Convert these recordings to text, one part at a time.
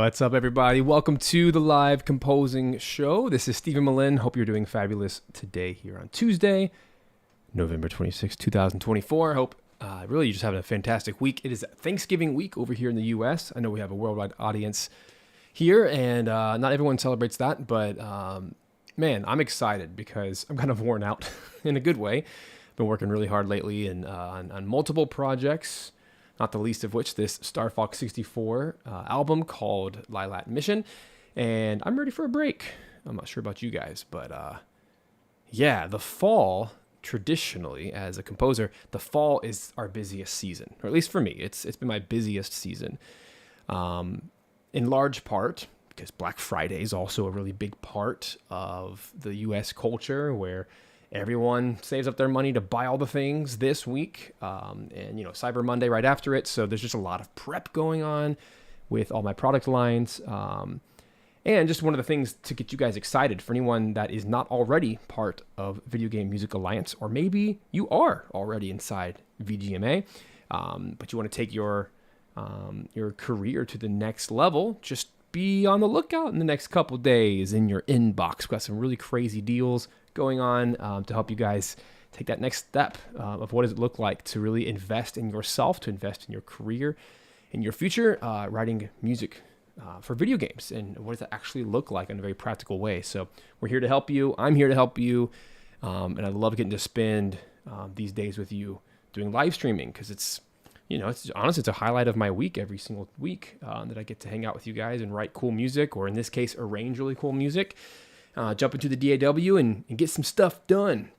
What's up, everybody? Welcome to the live composing show. This is Stephen Melin. Hope you're doing fabulous today here on Tuesday, November 26, 2024. Hope really you're just having a fantastic week. It is Thanksgiving week over here in the U.S. I know we have a worldwide audience here, and not everyone celebrates that, but man, I'm excited because I'm kind of worn out in a good way. Been working really hard lately and on multiple projects, not the least of which this Starwolf 64 album called Lylat Mission, and I'm ready for a break. I'm not sure about you guys, but yeah, the fall, traditionally as a composer, the fall is our busiest season, or at least for me, it's been my busiest season, in large part because Black Friday is also a really big part of the U.S. culture where everyone saves up their money to buy all the things this week, and Cyber Monday right after it. So there's just a lot of prep going on with all my product lines, and just one of the things to get you guys excited for anyone that is not already part of Video Game Music Alliance, or maybe you are already inside VGMA, but you want to take your career to the next level. Just be on the lookout in the next couple days in your inbox. We've got some really crazy deals going on to help you guys take that next step of what does it look like to really invest in yourself, to invest in your career, in your future, writing music for video games, and what does that actually look like in a very practical way. So we're here to help you. I'm here to help you, and I love getting to spend these days with you doing live streaming, because it's honestly, it's a highlight of my week every single week that I get to hang out with you guys and write cool music, or in this case, arrange really cool music. Jump into the DAW and get some stuff done.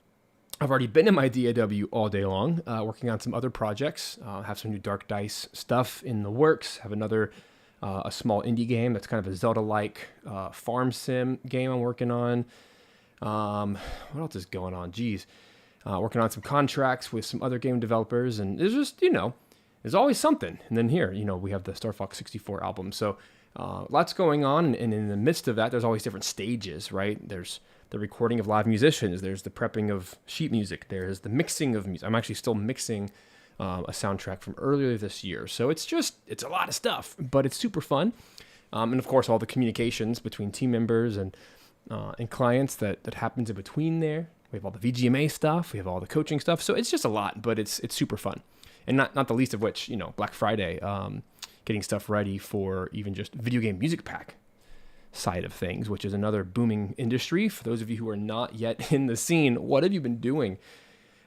I've already been in my DAW all day long, working on some other projects. Have some new Dark Dice stuff in the works. Have another, a small indie game that's kind of a Zelda-like farm sim game I'm working on. What else is going on? Working on some contracts with some other game developers, and there's just, there's always something. And then here, we have the Starwolf 64 album. So lots going on, and in the midst of that, there's always different stages, right? There's the recording of live musicians, there's the prepping of sheet music, there's the mixing of music. I'm actually still mixing a soundtrack from earlier this year, so it's a lot of stuff, but it's super fun. And of course, all the communications between team members and clients that happens in between there. We have all the VGMA stuff, we have all the coaching stuff, so it's just a lot, but it's super fun. And not the least of which, Black Friday, getting stuff ready for even just video game music pack side of things, which is another booming industry. For those of you who are not yet in the scene, what have you been doing?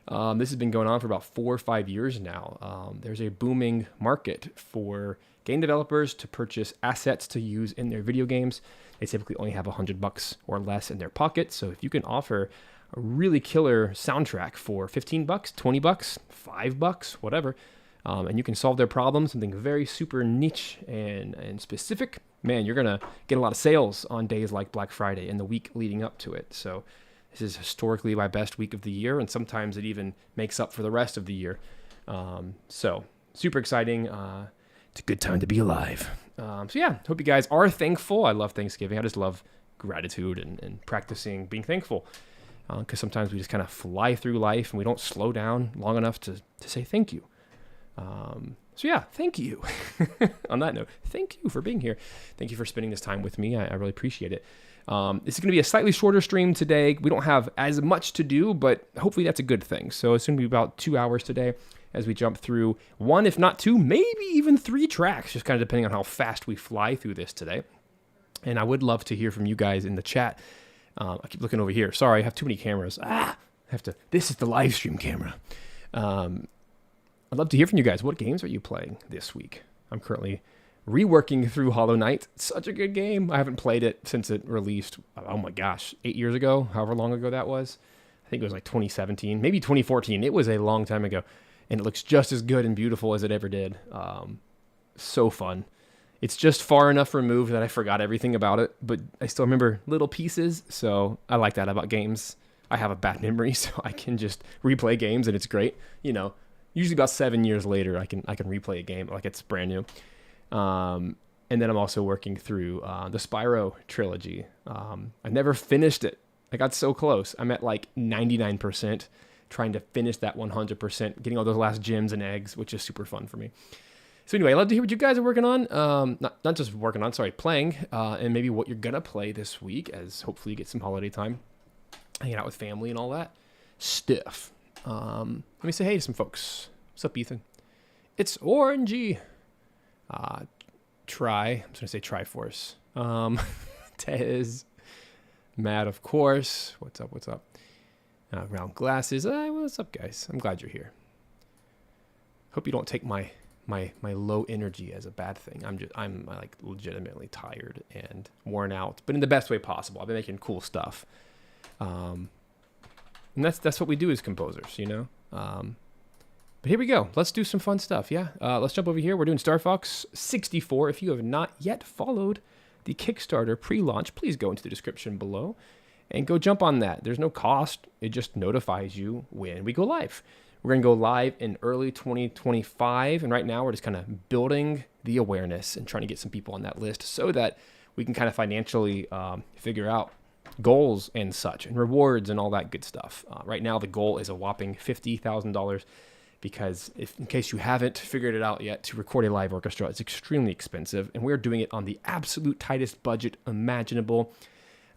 This has been going on for about 4 or 5 years now. There's a booming market for game developers to purchase assets to use in their video games. They typically only have $100 or less in their pocket. So if you can offer a really killer soundtrack for $15, $20, $5, whatever, and you can solve their problem, something very super niche and specific, man, you're going to get a lot of sales on days like Black Friday and the week leading up to it. So this is historically my best week of the year, and sometimes it even makes up for the rest of the year. So super exciting. It's a good time to be alive. So yeah, hope you guys are thankful. I love Thanksgiving. I just love gratitude and practicing being thankful, because sometimes we just kind of fly through life and we don't slow down long enough to say thank you. So yeah, thank you. On that note, thank you for being here. Thank you for spending this time with me. I really appreciate it. This is going to be a slightly shorter stream today. We don't have as much to do, but hopefully that's a good thing. So it's going to be about 2 hours today as we jump through one, if not two, maybe even 3 tracks, just kind of depending on how fast we fly through this today. And I would love to hear from you guys in the chat. I keep looking over here. Sorry, I have too many cameras. This is the live stream camera. I'd love to hear from you guys. What games are you playing this week? I'm currently reworking through Hollow Knight. It's such a good game. I haven't played it since it released, oh my gosh, 8 years ago, however long ago that was. I think it was like 2017, maybe 2014. It was a long time ago, and it looks just as good and beautiful as it ever did. So fun. It's just far enough removed that I forgot everything about it, but I still remember little pieces, so I like that about games. I have a bad memory, so I can just replay games, and it's great. Usually about 7 years later, I can replay a game like it's brand new. And then I'm also working through the Spyro trilogy. I never finished it. I got so close. I'm at like 99%, trying to finish that 100%, getting all those last gems and eggs, which is super fun for me. So anyway, I'd love to hear what you guys are working on. Not just working on, sorry, playing, and maybe what you're gonna play this week, as hopefully you get some holiday time, hanging out with family and all that stuff. Let me say hey to some folks. What's up, Ethan? It's Orangey. I'm just gonna say Triforce. Tez, Matt, of course. What's up? Round glasses. What's up, guys? I'm glad you're here. Hope you don't take my low energy as a bad thing. I'm like legitimately tired and worn out, but in the best way possible. I've been making cool stuff, and that's what we do as composers, you know. But here we go. Let's do some fun stuff. Yeah, let's jump over here. We're doing Star Fox 64. If you have not yet followed the Kickstarter pre-launch, please go into the description below and go jump on that. There's no cost. It just notifies you when we go live. We're going to go live in early 2025, and right now we're just kind of building the awareness and trying to get some people on that list so that we can kind of financially figure out goals and such, and rewards and all that good stuff. Right now the goal is a whopping $50,000 because in case you haven't figured it out yet, to record a live orchestra, it's extremely expensive, and we're doing it on the absolute tightest budget imaginable.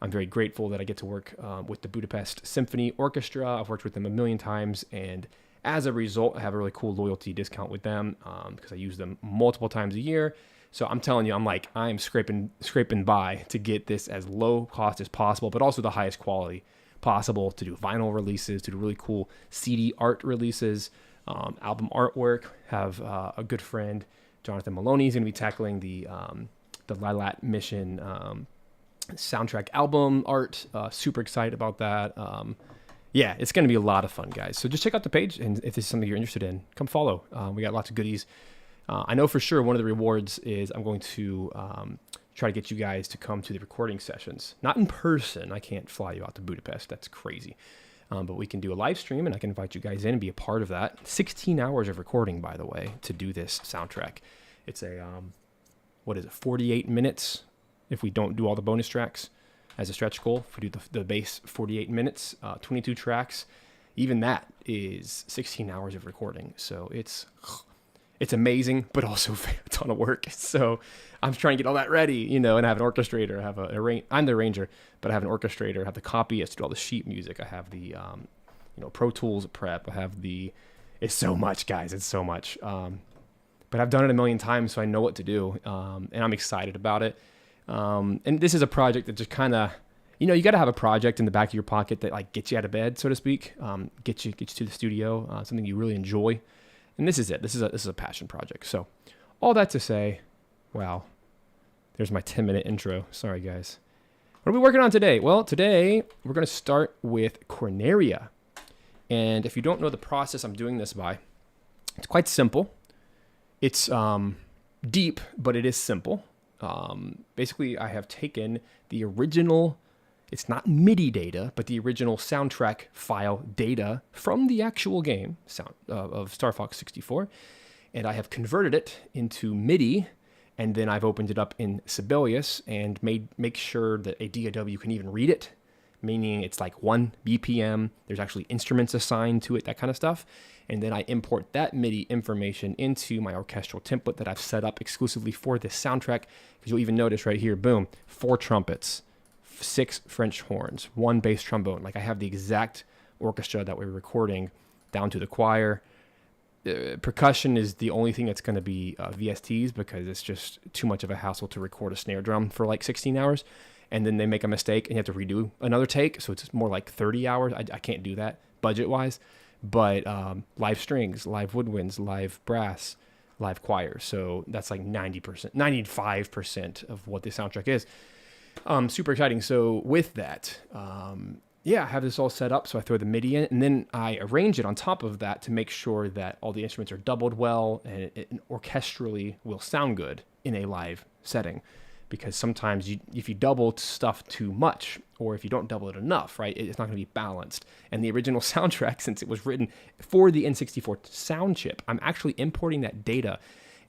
I'm very grateful that I get to work with the Budapest Symphony Orchestra. I've worked with them a million times, and as a result, I have a really cool loyalty discount with them because I use them multiple times a year. So I'm telling you, I'm scraping by to get this as low cost as possible, but also the highest quality possible, to do vinyl releases, to do really cool CD art releases, album artwork. Have a good friend, Jonathan Maloney, is going to be tackling the Lylat Mission soundtrack album art. Super excited about that. Yeah, it's going to be a lot of fun, guys. So just check out the page, and if this is something you're interested in, come follow. We got lots of goodies. I know for sure one of the rewards is I'm going to try to get you guys to come to the recording sessions. Not in person. I can't fly you out to Budapest. That's crazy. But we can do a live stream, and I can invite you guys in and be a part of that. 16 hours of recording, by the way, to do this soundtrack. It's a, 48 minutes if we don't do all the bonus tracks. As a stretch goal, if we do the base 48 minutes, 22 tracks, even that is 16 hours of recording. So it's amazing, but also a ton of work. So I'm trying to get all that ready, you know, and I have an orchestrator. I have I'm the arranger, but I have an orchestrator. I have the copyist to do all the sheet music. I have the, Pro Tools prep. I have it's so much, guys. It's so much. But I've done it a million times, so I know what to do. And I'm excited about it. And this is a project that just kind of, you got to have a project in the back of your pocket that like gets you out of bed, so to speak, get you to the studio, something you really enjoy. And this is it. This is a passion project. So all that to say, wow, there's my 10-minute intro. Sorry, guys. What are we working on today? Well, today we're going to start with Corneria. And if you don't know the process I'm doing this by, it's quite simple. It's deep, but it is simple. Basically, I have taken the original, it's not MIDI data, but the original soundtrack file data from the actual game of Star Fox 64, and I have converted it into MIDI, and then I've opened it up in Sibelius and make sure that a DAW can even read it, meaning it's like 1 BPM, there's actually instruments assigned to it, that kind of stuff. And then I import that MIDI information into my orchestral template that I've set up exclusively for this soundtrack. Because you'll even notice right here, boom, 4 trumpets, 6 French horns, 1 bass trombone. Like I have the exact orchestra that we're recording down to the choir. Percussion is the only thing that's going to be VSTs because it's just too much of a hassle to record a snare drum for like 16 hours. And then they make a mistake and you have to redo another take. So it's more like 30 hours. I can't do that budget-wise. But live strings, live woodwinds, live brass, live choir. So that's like 90%, 95% of what the soundtrack is. Super exciting. So with that, I have this all set up. So I throw the MIDI in, and then I arrange it on top of that to make sure that all the instruments are doubled well and it orchestrally will sound good in a live setting. Because sometimes if you double stuff too much, or if you don't double it enough, right, it's not going to be balanced. And the original soundtrack, since it was written for the N64 sound chip, I'm actually importing that data.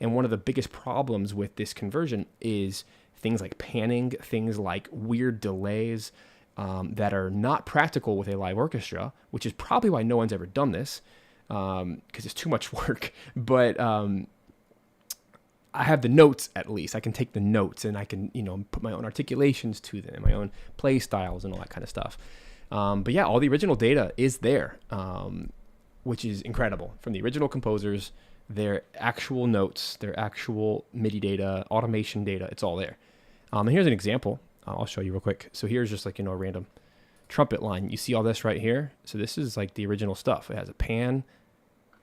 And one of the biggest problems with this conversion is things like panning, things like weird delays that are not practical with a live orchestra, which is probably why no one's ever done this, because it's too much work. But I have the notes at least. I can take the notes and I can, put my own articulations to them, my own play styles and all that kind of stuff. But yeah, all the original data is there, which is incredible. From the original composers, their actual notes, their actual MIDI data, automation data, it's all there. And here's an example. I'll show you real quick. So here's just like, a random trumpet line. You see all this right here? So this is like the original stuff. It has a pan,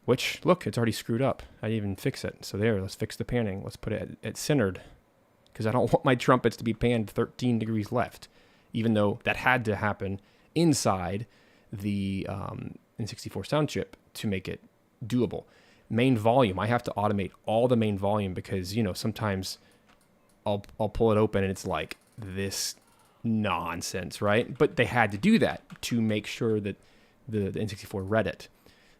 which, look, it's already screwed up. I didn't even fix it. So there, let's fix the panning. Let's put it at centered, because I don't want my trumpets to be panned 13 degrees left, even though that had to happen inside the N64 sound chip to make it doable. Main volume, I have to automate all the main volume because, sometimes I'll pull it open and it's like this nonsense, right? But they had to do that to make sure that the N64 read it.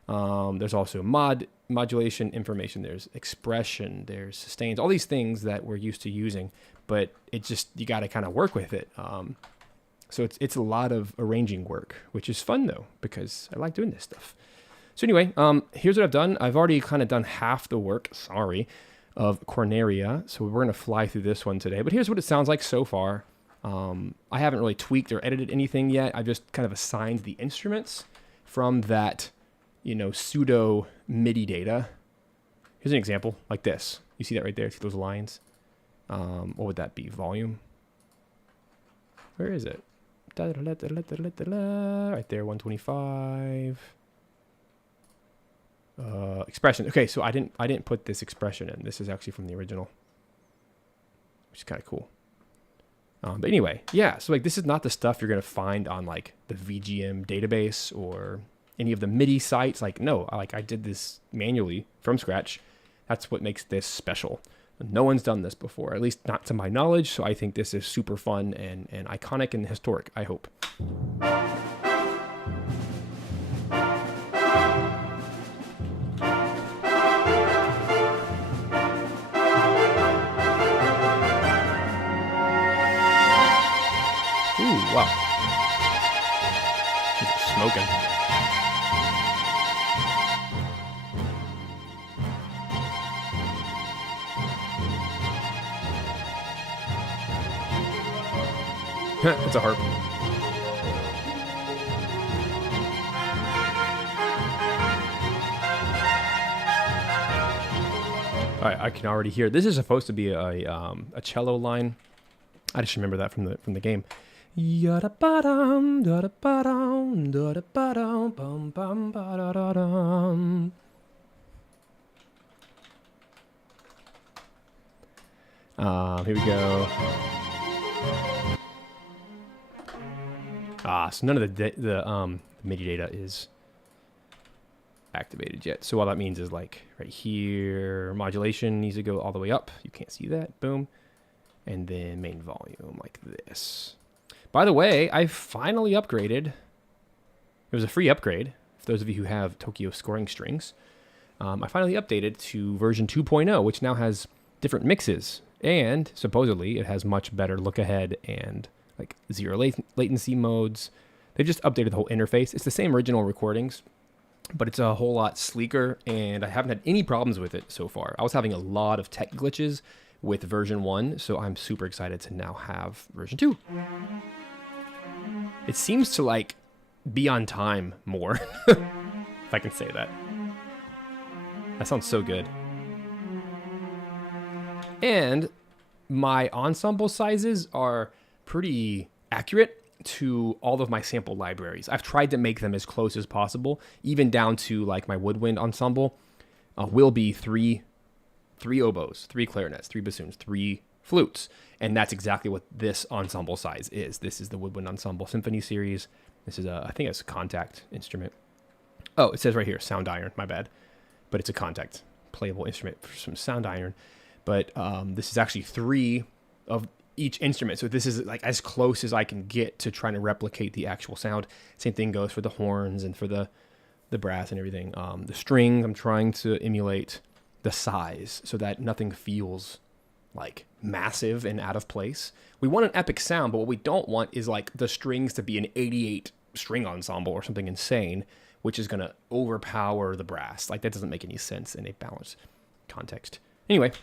There's also modulation information, there's expression, there's sustains, all these things that we're used to using, but you got to kind of work with it. So it's a lot of arranging work, which is fun though, because I like doing this stuff. So anyway, here's what I've done. I've already kind of done half the work, of Corneria. So we're going to fly through this one today, but here's what it sounds like so far. I haven't really tweaked or edited anything yet. I've just kind of assigned the instruments from that pseudo MIDI data. Here's an example like this. You see that right there? See those lines? What would that be? Volume? Where is it? Right there, 125. Expression. Okay, so I didn't put this expression in. This is actually from the original, which is kind of cool. But anyway, yeah. So like, this is not the stuff you're gonna find on like the VGM database or any of the MIDI sites. Like, no, I did this manually from scratch. That's what makes this special. No one's done this before, at least not to my knowledge. So I think this is super fun and iconic and historic, I hope. Ooh, wow. It's smoking. It's a harp. All right, I can already hear. This is supposed to be a cello line. I just remember that from the game. Yada-ba-dum, da-da-ba-dum, da-da-ba-dum, bum, bum, ba-da-da-dum. Here we go. So none of the MIDI data is activated yet. So all that means is like right here, modulation needs to go all the way up. You can't see that. Boom. And then main volume like this. By the way, I finally upgraded. It was a free upgrade for those of you who have Tokyo scoring strings. I finally updated to version 2.0, which now has different mixes. And supposedly it has much better look ahead and like zero latency modes. They've just updated the whole interface. It's the same original recordings, but it's a whole lot sleeker, and I haven't had any problems with it so far. I was having a lot of tech glitches with version 1, so I'm super excited to now have version 2. It seems to like be on time more, if I can say that. That sounds so good. And my ensemble sizes are pretty accurate to all of my sample libraries. I've tried to make them as close as possible, even down to like my woodwind ensemble will be three oboes, 3 clarinets, 3 bassoons, 3 flutes. And that's exactly what this ensemble size is. This is the Woodwind Ensemble Symphony series. This is I think it's a contact instrument. Oh, it says right here, sound iron, my bad. But it's a contact playable instrument for some sound iron. But this is actually 3 of each instrument. So this is like as close as I can get to trying to replicate the actual sound. Same thing goes for the horns and for the brass and everything. The strings, I'm trying to emulate the size so that nothing feels like massive and out of place. We want an epic sound, but what we don't want is like the strings to be an 88 string ensemble or something insane, which is going to overpower the brass. Like that doesn't make any sense in a balanced context. Anyway,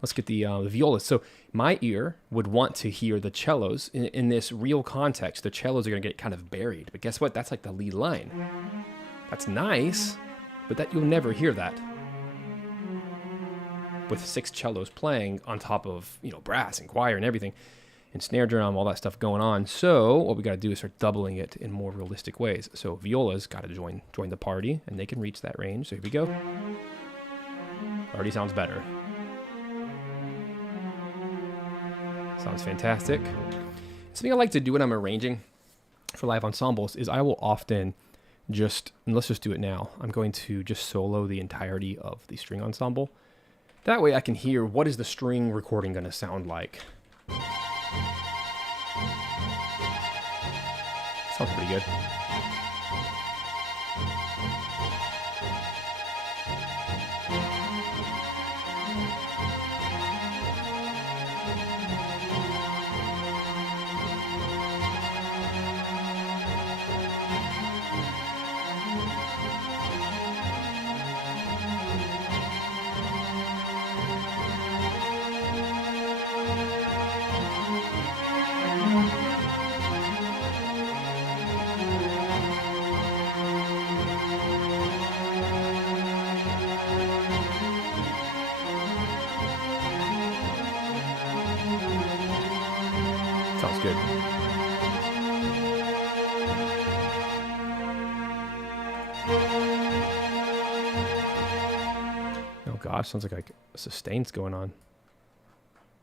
Let's get the violas. So my ear would want to hear the cellos in this real context. The cellos are going to get kind of buried. But guess what? That's like the lead line. That's nice, but that you'll never hear that with 6 cellos playing on top of, brass and choir and everything, and snare drum, all that stuff going on. So what we got to do is start doubling it in more realistic ways. So violas got to join the party, and they can reach that range. So here we go. Already sounds better. Sounds fantastic. Something I like to do when I'm arranging for live ensembles is I will often and let's just do it now. I'm going to just solo the entirety of the string ensemble. That way I can hear what is the string recording going to sound like. Sounds pretty good. Sounds good. Oh gosh, sounds like a sustain's going on.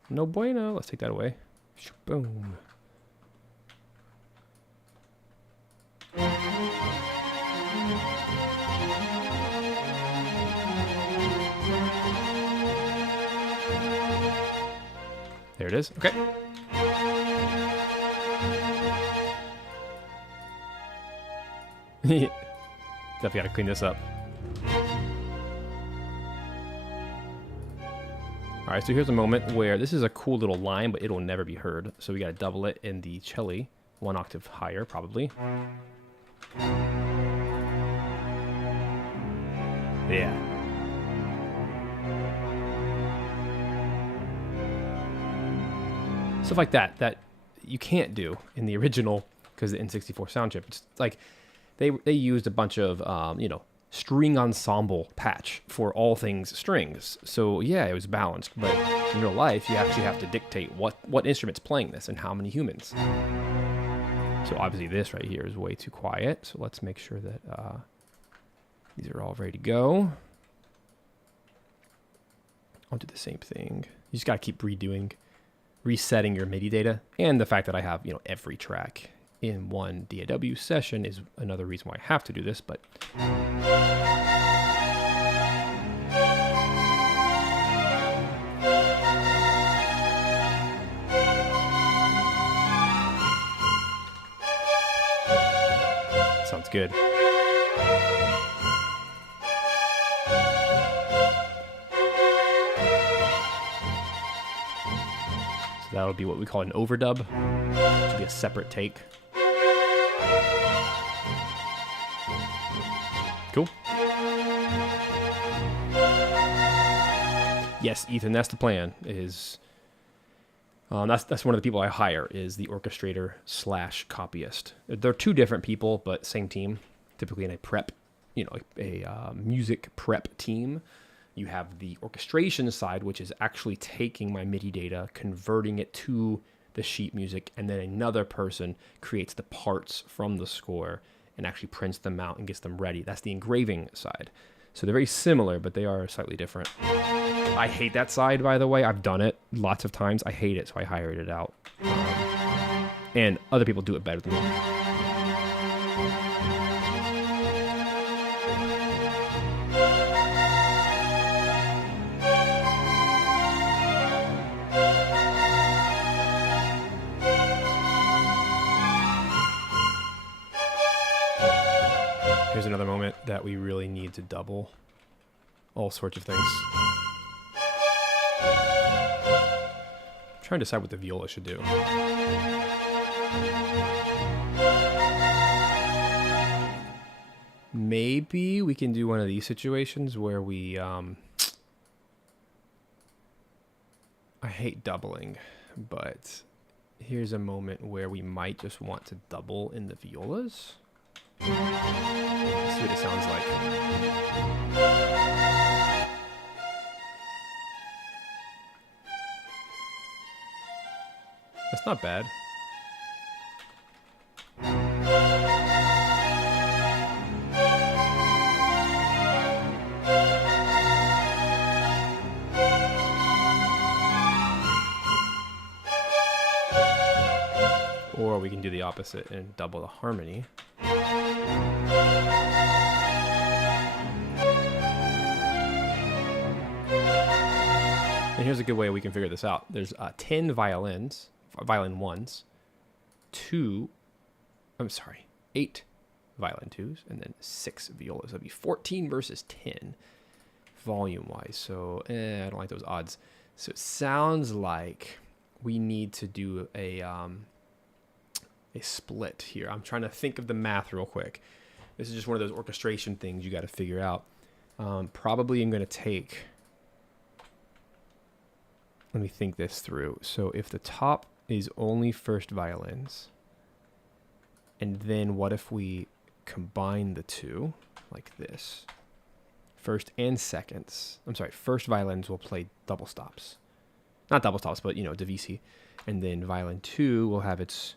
No bueno. Let's take that away. Boom. There it is. Okay. Definitely gotta clean this up. Alright, so here's a moment where this is a cool little line, but it'll never be heard. So we gotta double it in the cello, 1 octave higher, probably. Yeah. Stuff like that you can't do in the original because the N64 sound chip. It's like they used a bunch of string ensemble patch for all things strings. So yeah, it was balanced, but in real life you actually have to dictate what instrument's playing this and how many humans. So obviously this right here is way too quiet. So let's make sure that these are all ready to go. I'll do the same thing. You just gotta keep resetting your MIDI data, and the fact that I have every track in one DAW session is another reason why I have to do this, but sounds good. So that'll be what we call an overdub, which will be a separate take. Cool. Yes, Ethan, that's the plan. That's one of the people I hire is the orchestrator / copyist. They're 2 different people, but same team. Typically in a prep, a music prep team. You have the orchestration side, which is actually taking my MIDI data, converting it to the sheet music, and then another person creates the parts from the score and actually prints them out and gets them ready. That's the engraving side. So they're very similar, but they are slightly different. I hate that side, by the way. I've done it lots of times. I hate it, so I hired it out. And other people do it better than me. Here's another moment that we really need to double all sorts of things. I'm trying to decide what the viola should do. Maybe we can do one of these situations where we I hate doubling, but here's a moment where we might just want to double in the violas. Let's see what it sounds like. That's not bad. Or we can do the opposite and double the harmony. And here's a good way we can figure this out. There's 10 violins, violin ones, 8 violin twos, and then 6 violas. That'd be 14 versus 10 volume-wise. So I don't like those odds. So it sounds like we need to do a split here. I'm trying to think of the math real quick. This is just one of those orchestration things you got to figure out. Probably I'm going to take... Let me think this through. So if the top is only first violins, and then what if we combine the two like this? First and seconds. I'm sorry, first violins will play double stops. Not double stops, but, divisi. And then violin 2 will have its...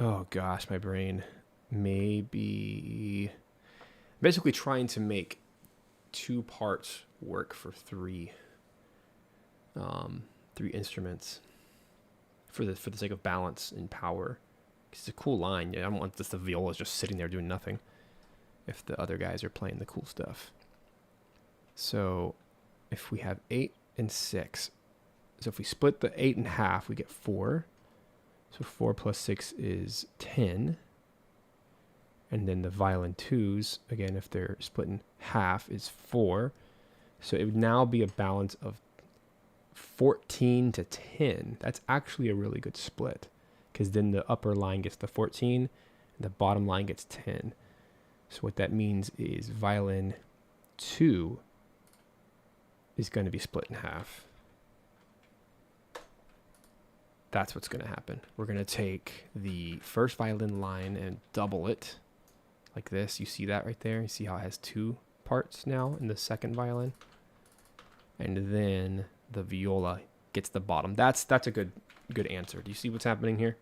Oh gosh, my brain. Maybe... Basically trying to make 2 parts work for 3 instruments for the sake of balance and power. It's a cool line. I don't want just the violas just sitting there doing nothing if the other guys are playing the cool stuff. So if we have 8 and 6, so if we split the 8 in half, we get 4. So 4 plus 6 is 10. And then the violin 2s, again, if they're split in half, is 4. So it would now be a balance of 14 to 10. That's actually a really good split, because then the upper line gets the 14 and the bottom line gets 10. So what that means is violin 2 is going to be split in half. That's what's going to happen. We're going to take the first violin line and double it like this. You see that right there? You see how it has 2 parts now in the second violin? And then the viola gets the bottom. That's a good answer. Do you see what's happening here?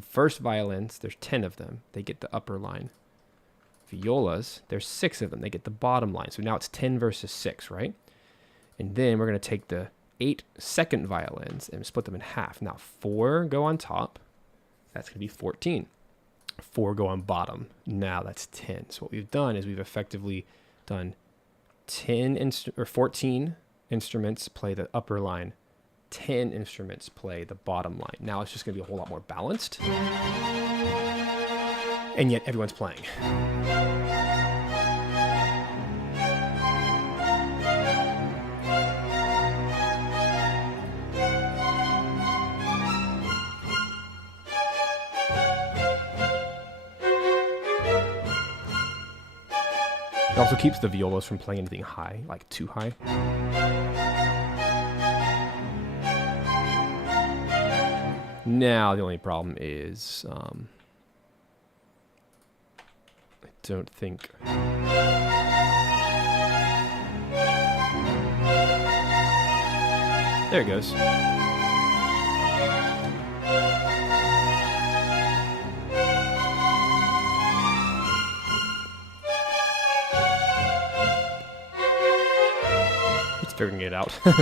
First violins, there's 10 of them. They get the upper line. Violas, there's 6 of them. They get the bottom line. So now it's 10 versus 6, right? And then we're going to take the 8 second violins and split them in half. Now 4 go on top. That's going to be 14. 4 go on bottom. Now that's 10. So what we've done is we've effectively done 14 instruments play the upper line. 10 instruments play the bottom line. Now it's just going to be a whole lot more balanced. And yet everyone's playing. It also keeps the violas from playing anything high, like too high. Now the only problem is, I don't think. There it goes. Figuring it out. There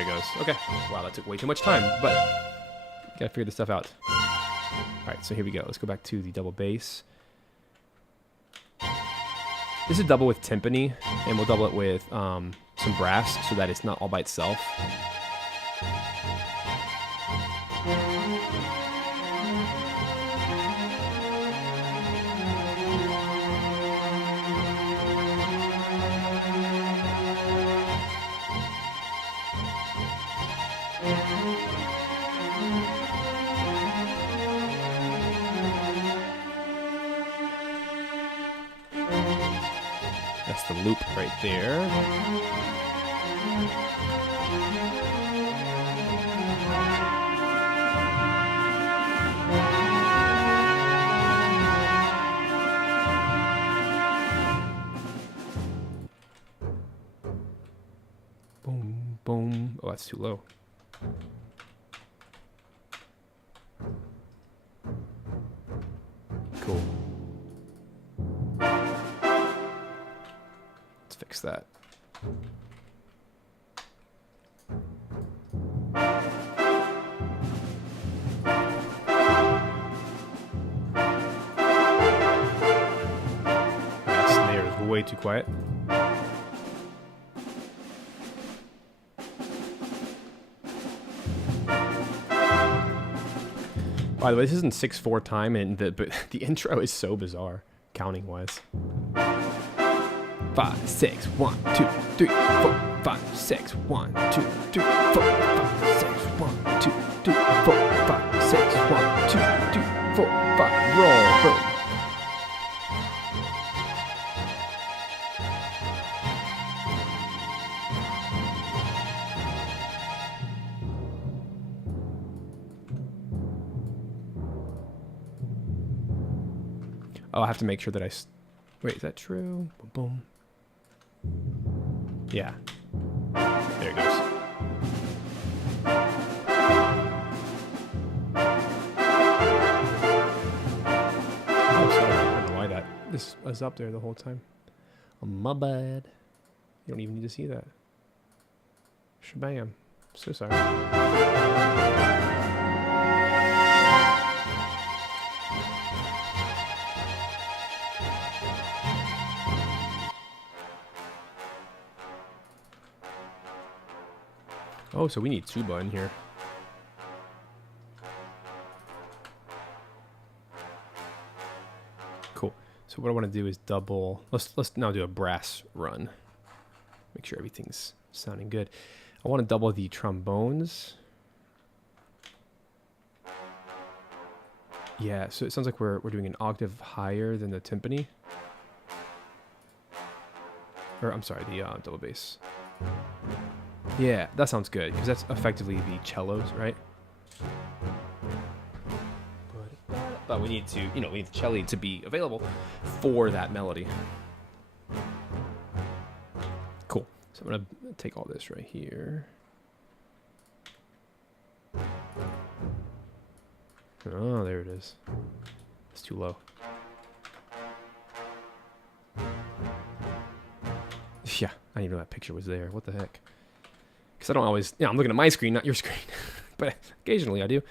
it goes. Okay. Wow, that took way too much time, but gotta figure this stuff out. Alright, so here we go. Let's go back to the double bass. This is double with timpani, and we'll double it with some brass so that it's not all by itself. loop right there. Boom, boom. Oh, that's too low. Cool. Let's fix that. That snare is way too quiet. By the way, this isn't 6/4 time, but the intro is so bizarre, counting wise. 5, 6, 1, 2, 3, 4, 5, 6, 1, 2, 3, 4, 5, 6, 1, 2, 3, 4, 5, 6, 1, 2, 3, 4, 5, roll, boom. Oh, I have to make sure that wait, is that true? Boom, boom. Yeah. There it goes. Oh, sorry. I don't know why this was up there the whole time. Oh, my bad. You don't even need to see that. Shabam. So sorry. Oh, so we need tuba in here. Cool. So what I want to do is double. Let's now do a brass run. Make sure everything's sounding good. I want to double the trombones. Yeah, so it sounds like we're doing an octave higher than the timpani. Or I'm sorry, the double bass. Yeah, that sounds good, because that's effectively the cellos, right? But we need to, we need the cello to be available for that melody. Cool. So I'm going to take all this right here. Oh, there it is. It's too low. Yeah, I didn't know that picture was there. What the heck? Because I don't always, I'm looking at my screen, not your screen. But occasionally I do.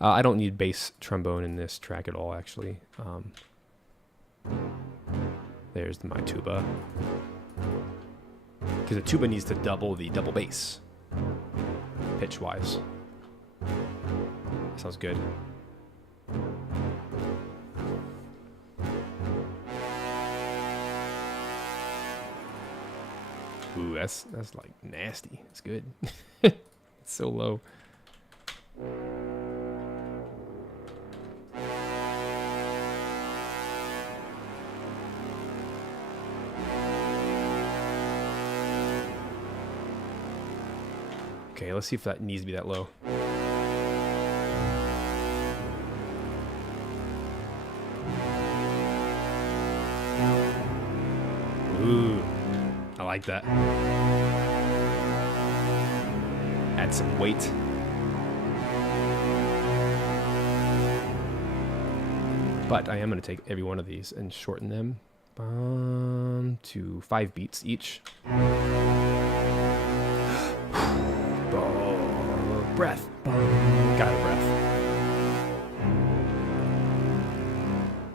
I don't need bass trombone in this track at all, actually. There's my tuba. Because the tuba needs to double the double bass, pitch-wise. Sounds good. Ooh, that's like nasty. It's good. It's so low. Okay, let's see if that needs to be that low. Ooh, I like that. Add some weight. But I am going to take every one of these and shorten them to 5 beats each. Breath. Got a breath.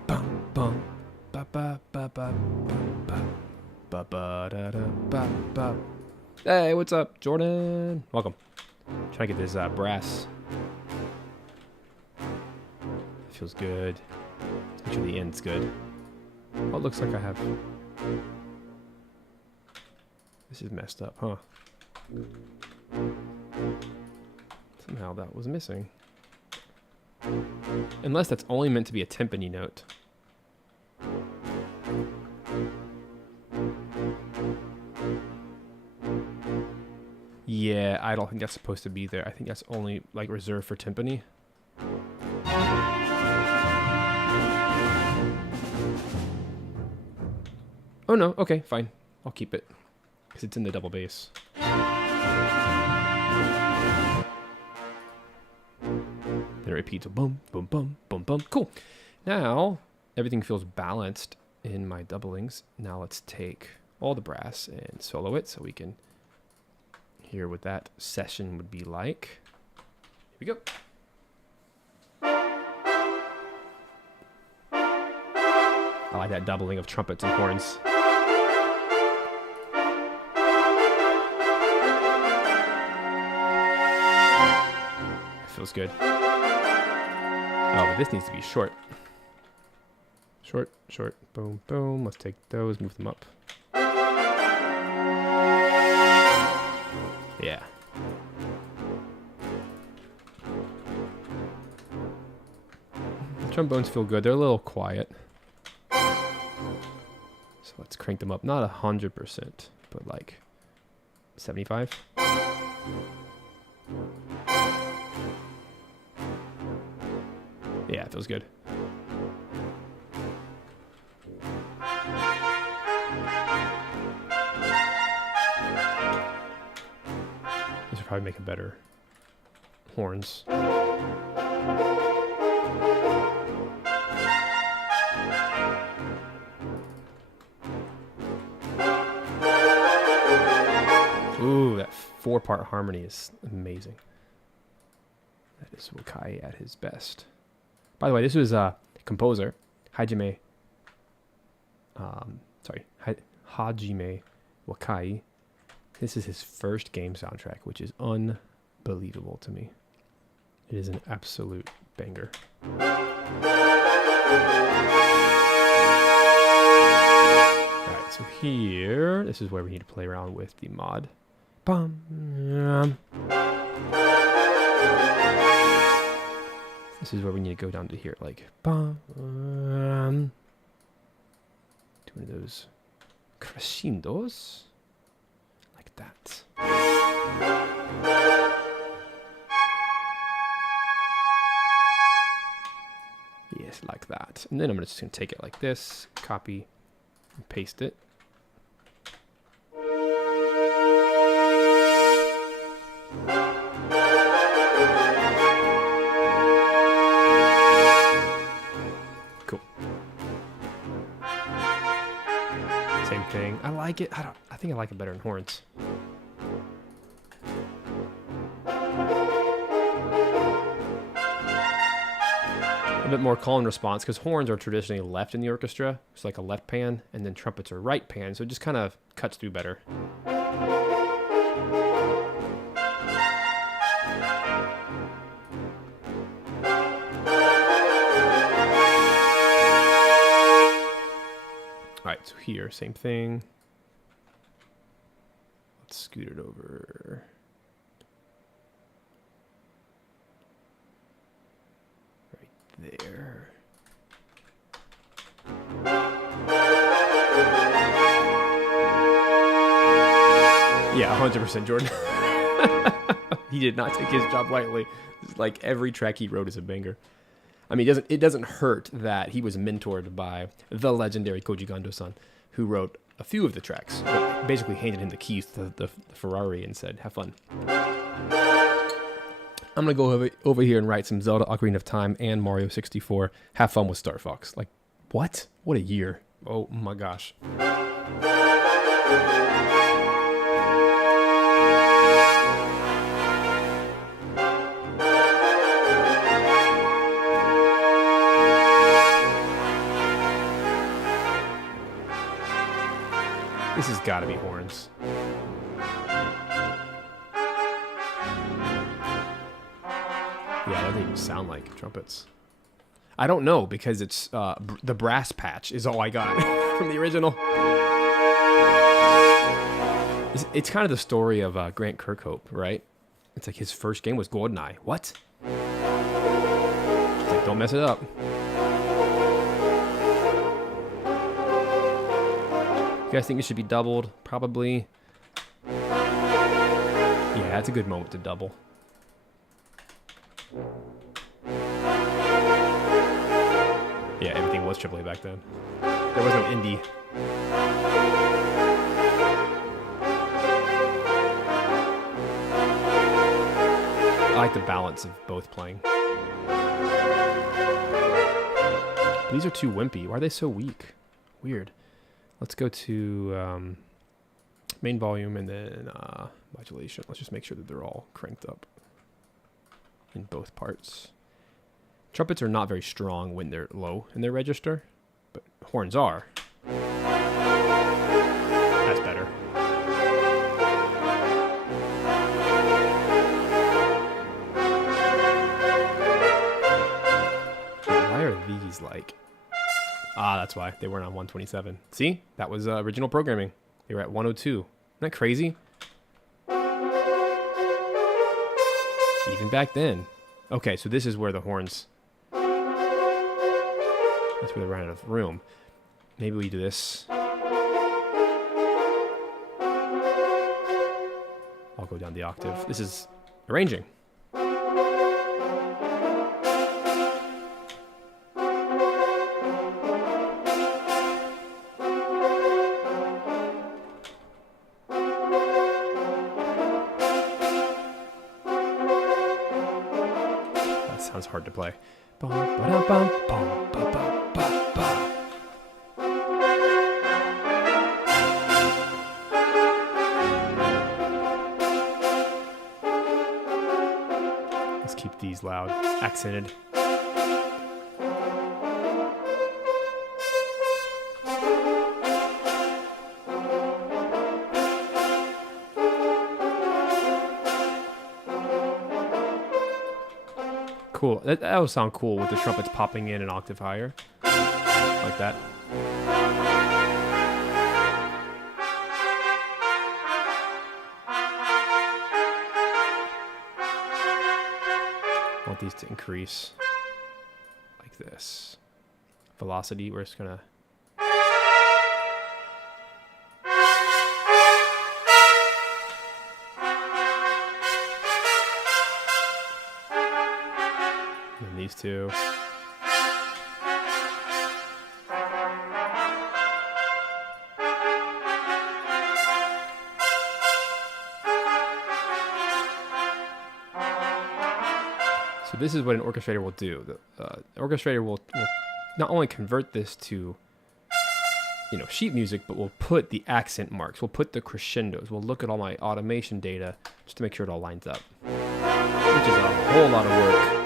Bum bum ba ba ba ba ba ba ba da da ba ba. Hey, what's up, Jordan? Welcome. Trying to get this brass. Feels good. Make sure the end's good. Oh, it looks like I have. This is messed up, huh? Somehow that was missing. Unless that's only meant to be a timpani note. Yeah, I don't think that's supposed to be there. I think that's only like reserved for timpani. Oh no, okay, fine. I'll keep it. Because it's in the double bass. Then it repeats, boom, boom, boom, boom, boom. Cool. Now, everything feels balanced in my doublings. Now let's take all the brass and solo it so we can hear what that session would be like. Here we go. I like that doubling of trumpets and horns. Feels good. Oh, but this needs to be short. Short, short, boom, boom. Let's take those, move them up. Yeah. The trombones feel good. They're a little quiet. So let's crank them up. Not 100%, but like 75. Yeah, it feels good. This would probably make a better horns. Ooh, that 4-part harmony is amazing. That is Wakai at his best. By the way, this was a composer, Hajime Wakai. This is his first game soundtrack, which is unbelievable to me. It is an absolute banger. Alright, so here, this is where we need to play around with the mod. Bum. This is where we need to go down to here, like bum. Do one of those crescendos, like that. Yes, like that. And then I'm just gonna take it like this, copy, and paste it. Thing. I like it. I think I like it better in horns. A bit more call and response because horns are traditionally left in the orchestra. It's like a left pan, and then trumpets are right pan, so it just kind of cuts through better. Alright, so here, same thing. Let's scoot it over. Right there. Yeah, 100% Jordan. He did not take his job lightly. It's like every track he wrote is a banger. I mean, it doesn't hurt that he was mentored by the legendary Koji Gando-san, who wrote a few of the tracks. Basically handed him the keys to the Ferrari and said, have fun. I'm going to go over here and write some Zelda Ocarina of Time and Mario 64. Have fun with Star Fox. Like, what? What a year. Oh my gosh. This has got to be horns. Yeah, that doesn't even sound like trumpets. I don't know because it's the brass patch is all I got from the original. It's kind of the story of Grant Kirkhope, right? It's like his first game was GoldenEye. What? It's like, don't mess it up. You guys think it should be doubled? Probably. Yeah, Yeah, that's a good moment to double. Yeah, everything was AAA back then. There was no indie. I like the balance of both playing. These are too wimpy. Why are they so weak? Weird. Let's go to main volume and then modulation. Let's just make sure that they're all cranked up in both parts. Trumpets are not very strong when they're low in their register, but horns are. That's better. Why are these like... Ah, that's why. They weren't on 127. See? That was original programming. They were at 102. Isn't that crazy? Even back then. Okay, so this is where the horns... That's where they ran out of room. Maybe we do this. I'll go down the octave. This is arranging. That sounds hard to play. Let's keep these loud, accented. Cool. That will sound cool with the trumpets popping in an octave higher. Like that. I want these to increase like this. Velocity, we're just gonna... And these two. So this is what an orchestrator will do. The orchestrator will not only convert this to, you know, sheet music, but we'll put the accent marks. We'll put the crescendos. We'll look at all my automation data just to make sure it all lines up, which is a whole lot of work.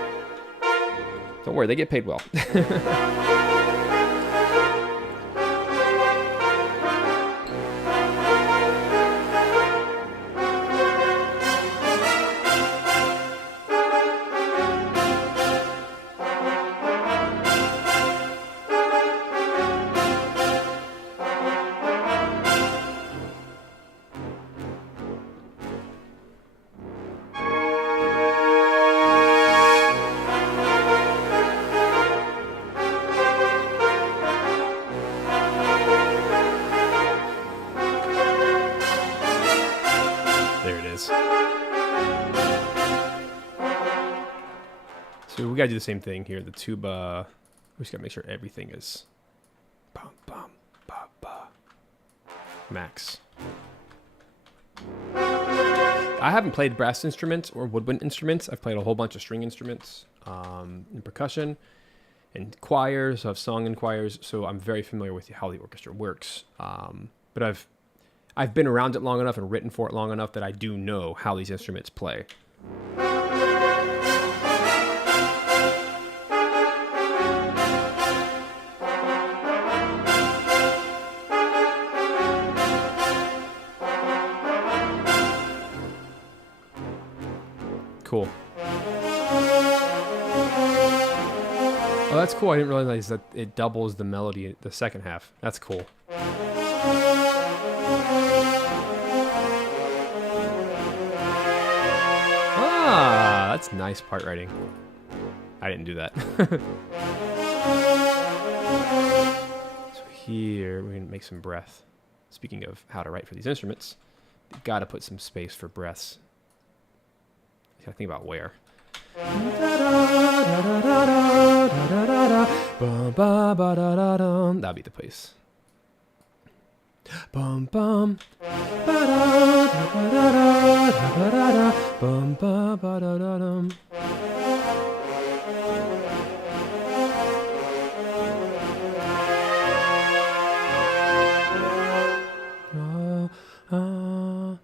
Don't worry, they get paid well. So we gotta do the same thing here. The tuba, we just gotta make sure everything is bum, bum, ba, ba. Max. I haven't played brass instruments or woodwind instruments. I've played a whole bunch of string instruments and percussion and choirs. So I've sung in choirs, so I'm very familiar with how the orchestra works. But I've been around it long enough and written for it long enough that I do know how these instruments play. Cool. Oh, that's cool. I didn't realize that it doubles the melody the second half. That's cool. Ah, that's nice part writing. I didn't do that. So here, we're going to make some breath. Speaking of how to write for these instruments, you've got to put some space for breaths. Gotta think about where. That'd be the place. Bum bum. Bum ba ba da da dum.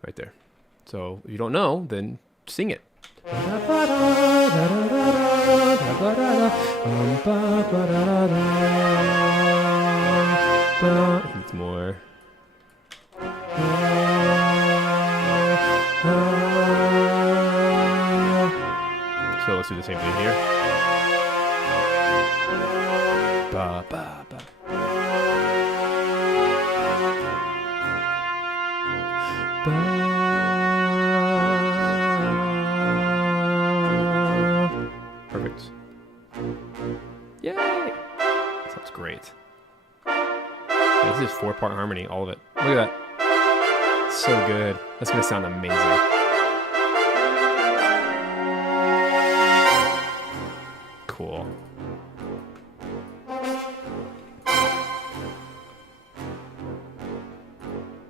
Right there. So if you don't know, then sing it. Needs more. So let's do the same thing here. Ba ba ba. Perfect. Yay! Sounds great. This is 4-part harmony, all of it. Look at that. So good. That's gonna sound amazing. Cool.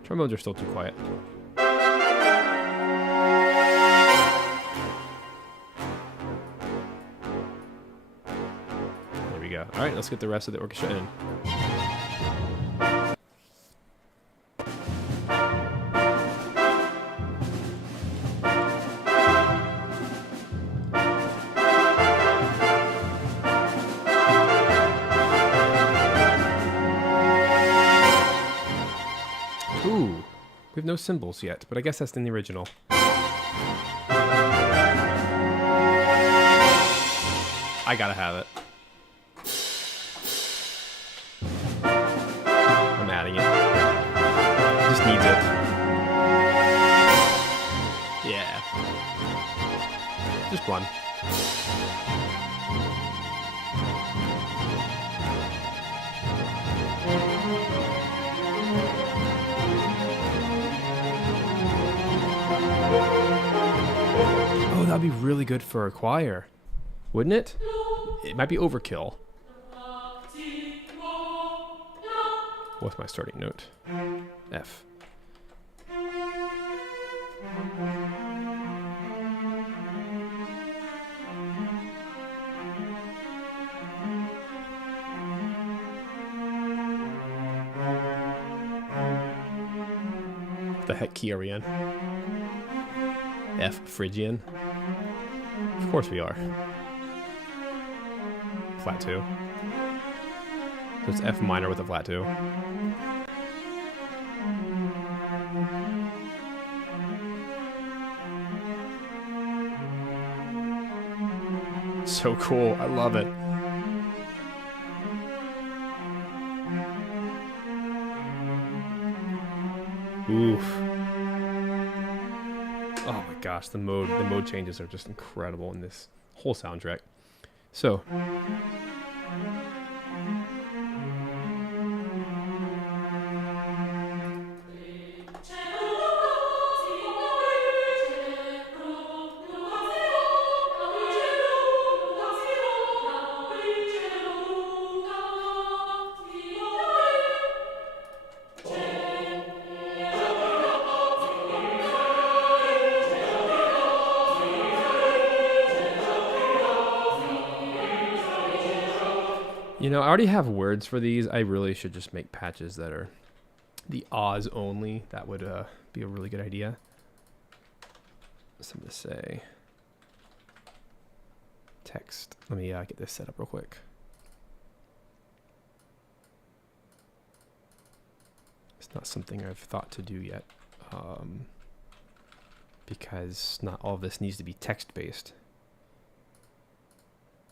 Trombones are still too quiet. There we go. All right, let's get the rest of the orchestra in. Ooh, we have no cymbals yet, but I guess that's in the original. I gotta have it. I'm adding it. Just needs it. Yeah. Just one. Oh, that'd be really good for a choir, wouldn't it? It might be overkill. What's my starting note? F. The heck key are we in? F Phrygian? Of course we are. Flat 2. So it's F minor with a flat 2. So cool. I love it. Oof. Oh my gosh, the mode changes are just incredible in this whole soundtrack. So you know, I already have words for these. I really should just make patches that are the ahs only. That would be a really good idea. Something to say. Text. Let me get this set up real quick. It's not something I've thought to do yet. Because not all of this needs to be text-based.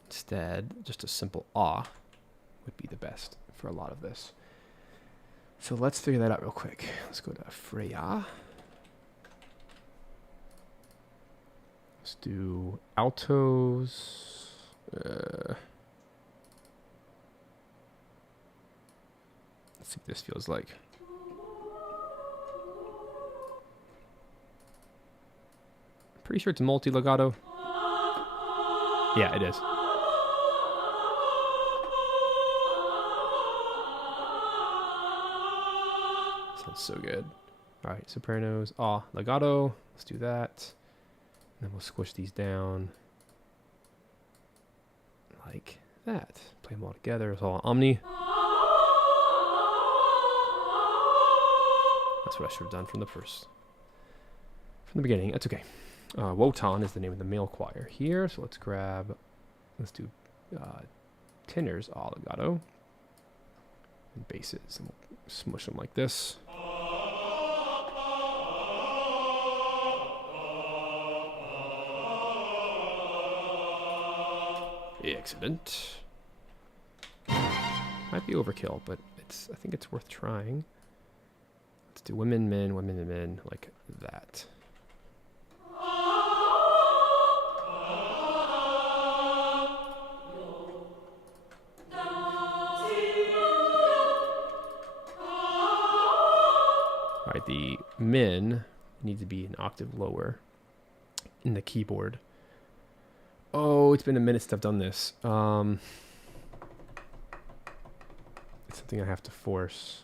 Instead, just a simple ah would be the best for a lot of this. So let's figure that out real quick. Let's go to Freya. Let's do altos. Let's see what this feels like. Pretty sure it's multi-legato. Yeah, it is. Sounds so good. All right, sopranos. Ah, legato. Let's do that. And then we'll squish these down like that. Play them all together. It's all omni. That's what I should have done from the beginning. That's okay. Wotan is the name of the male choir here. So let's do tenors, all legato, and basses, and we'll smush them like this. Excellent. Might be overkill, but I think it's worth trying. Let's do women, men, like that. All right, the men need to be an octave lower in the keyboard. Oh, it's been a minute since I've done this. It's something I have to force.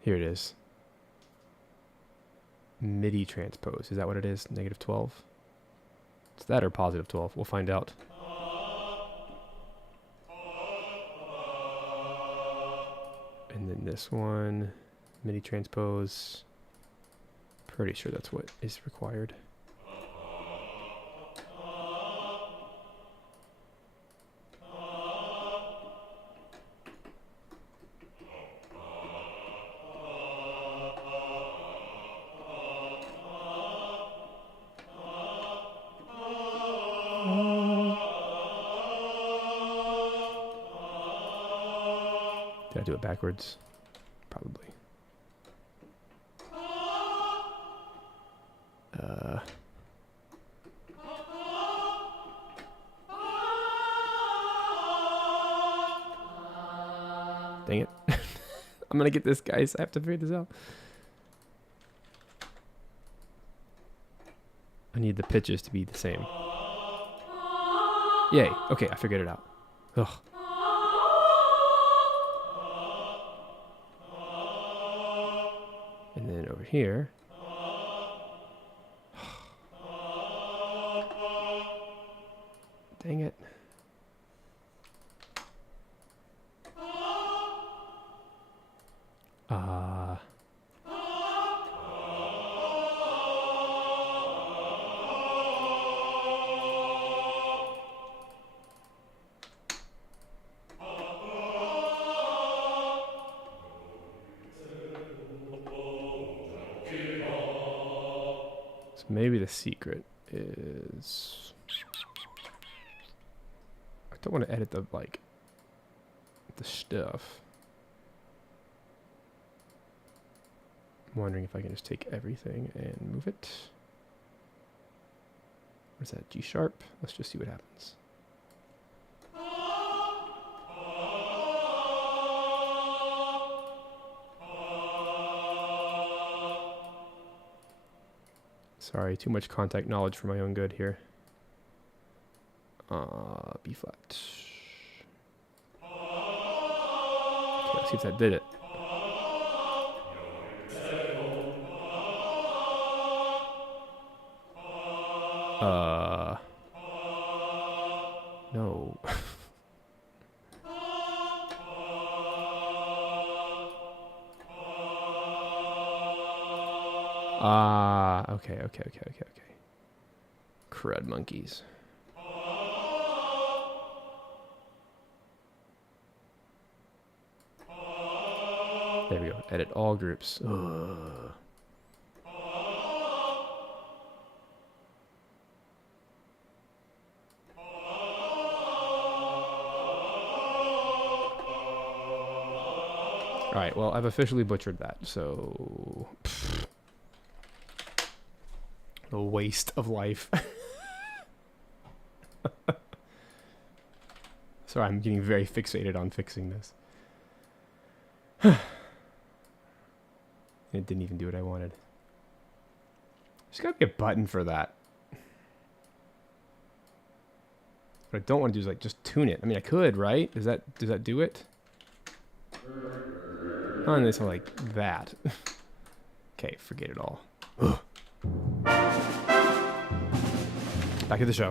Here it is. MIDI transpose. Is that what it is? Negative 12? It's that or positive 12. We'll find out. And then this one, MIDI transpose. Pretty sure that's what is required. Did I do it backwards? Probably. Dang it. I'm gonna get this, guys. I have to figure this out. I need the pitches to be the same. Yay. Okay, I figured it out. Ugh. And then over here. Dang it. So maybe the secret is, I don't want to edit the stuff. I'm wondering if I can just take everything and move it. Where's that? G sharp? Let's just see what happens. Sorry, too much contact knowledge for my own good here. B flat. Okay, let's see if that did it. No. Okay. Crud monkeys. There we go. Edit all groups. Ugh. All right, well, I've officially butchered that, so a waste of life. Sorry, I'm getting very fixated on fixing this. It didn't even do what I wanted. There's gotta be a button for that. What I don't want to do is like just tune it. I mean, I could, right? Does that do it? Oh, and it's like that. Okay, forget it all. Back to the show.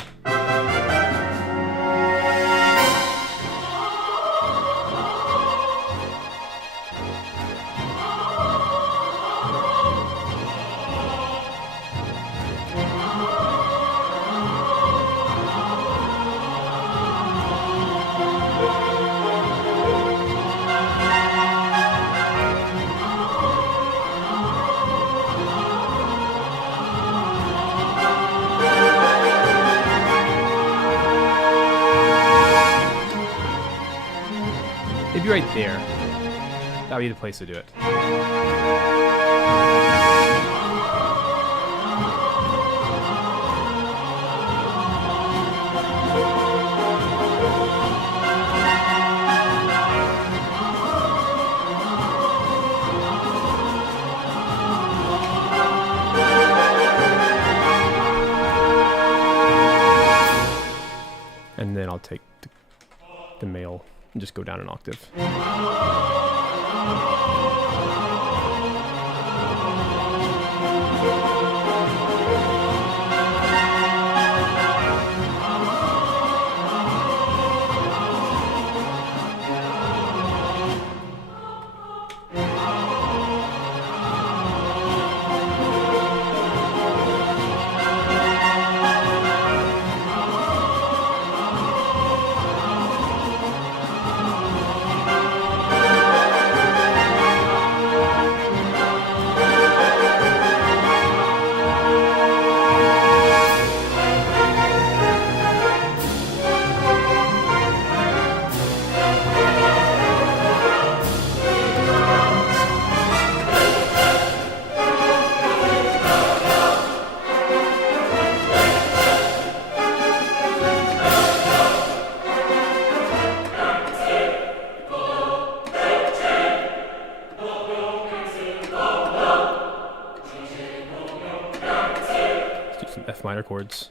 Maybe right there. That would be the place to do it. And then I'll take the male and just go down an octave. F minor chords.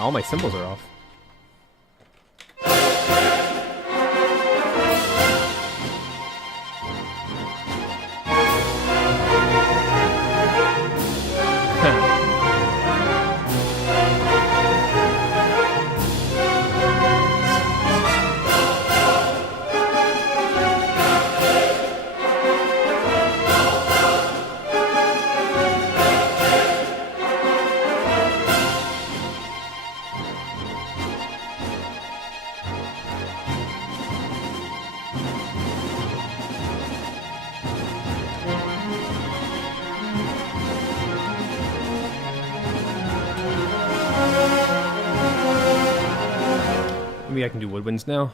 All my cymbals are off. Maybe I can do woodwinds now.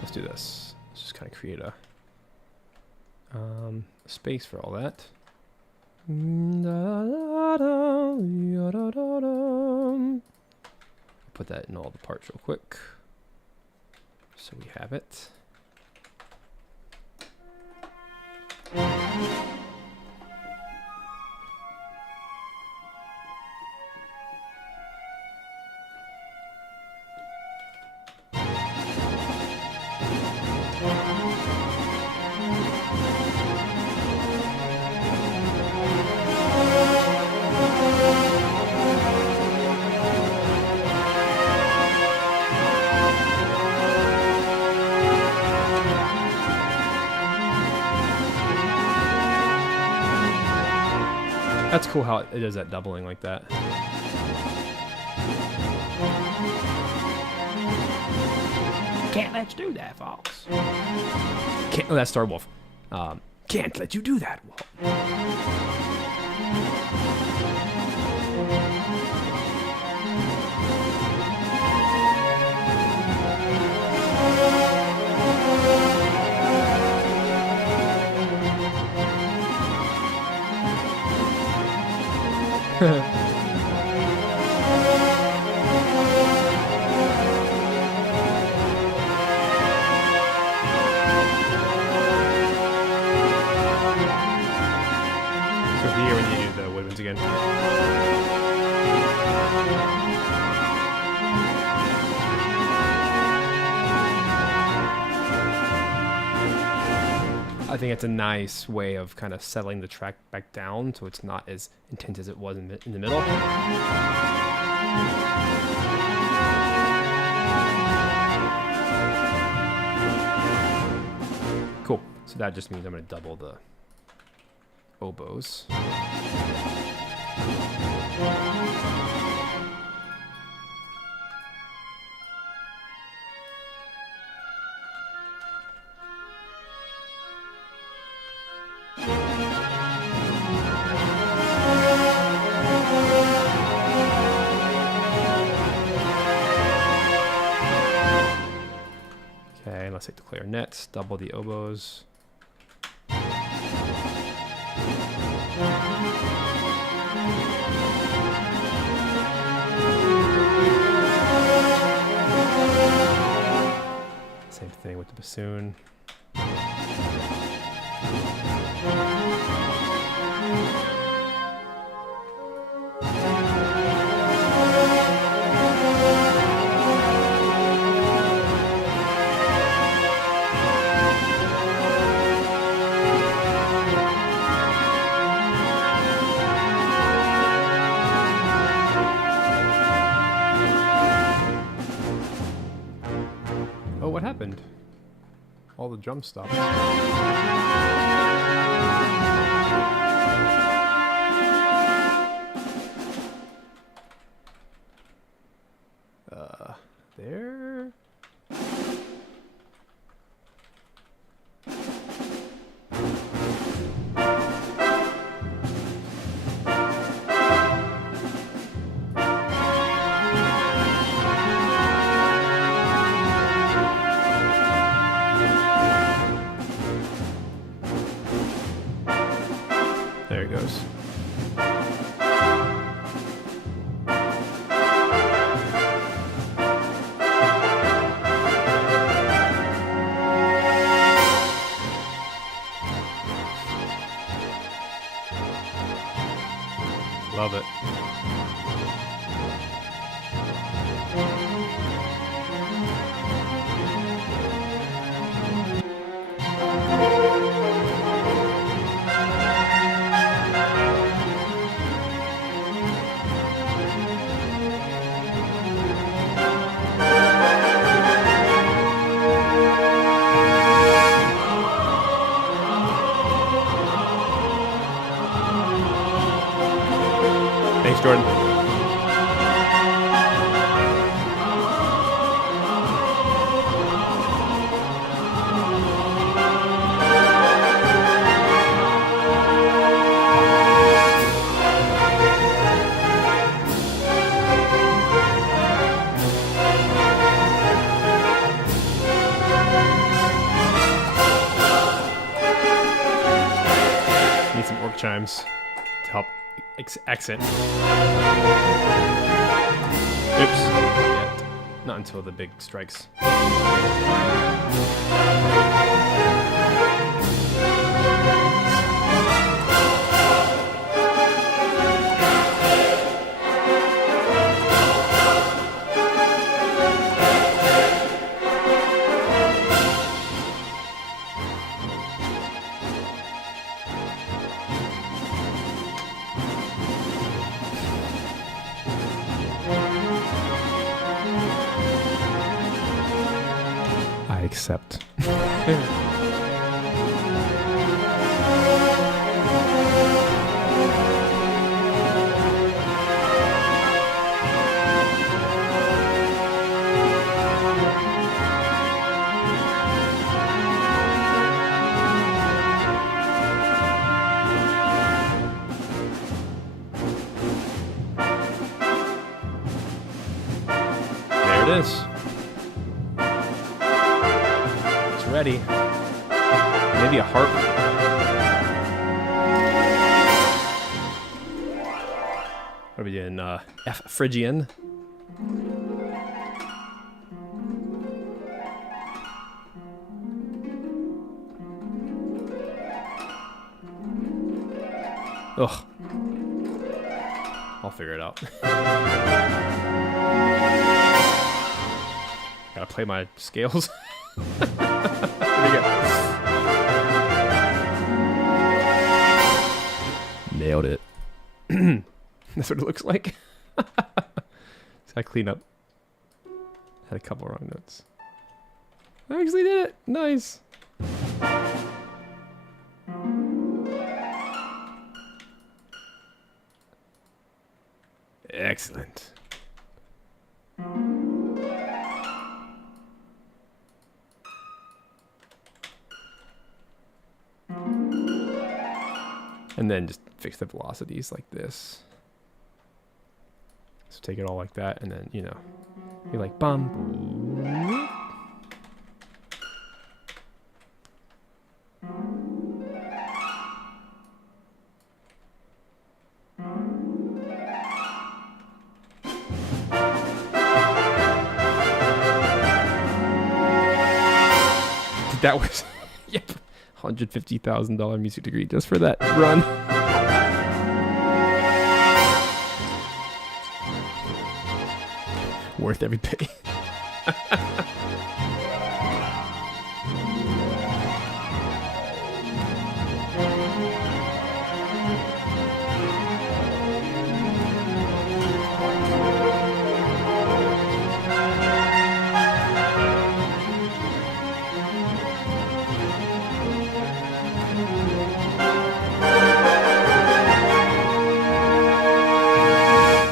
Let's do this. Let's just kind of create a space for all that. Put that in all the parts real quick so we have it. That's cool how it does that doubling like that. Can't let you do that, folks. Can't. Oh, that's Starwolf. Can't let you do that, Walt. Again. I think it's a nice way of kind of settling the track back down so it's not as intense as it was in the middle. Cool. So that just means I'm going to double the oboes. Okay, let's take the clarinets, double the oboes. Same thing with the bassoon. Oh, what happened? All the drums stopped. There? There it goes. Love it. Thanks, Jordan. Need some orc chimes to help accent. Oops. Yet. Not until the big strikes. I accept. already. Maybe a harp. What are we doing? F Phrygian. Ugh. I'll figure it out. Gotta play my scales. There we go. Nailed it. That's what it looks like. So I clean up. Had a couple wrong notes. I actually did it. Nice. Excellent. And then just fix the velocities like this. So take it all like that, and then, you know, you're like, bum. Boom. That was, yep, $150,000 music degree just for that run. Worth every penny.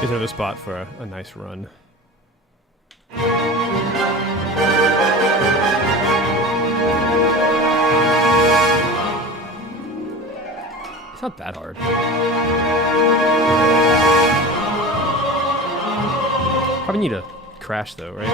Here's another spot for a nice run. It's not that hard. Probably need a crash though, right?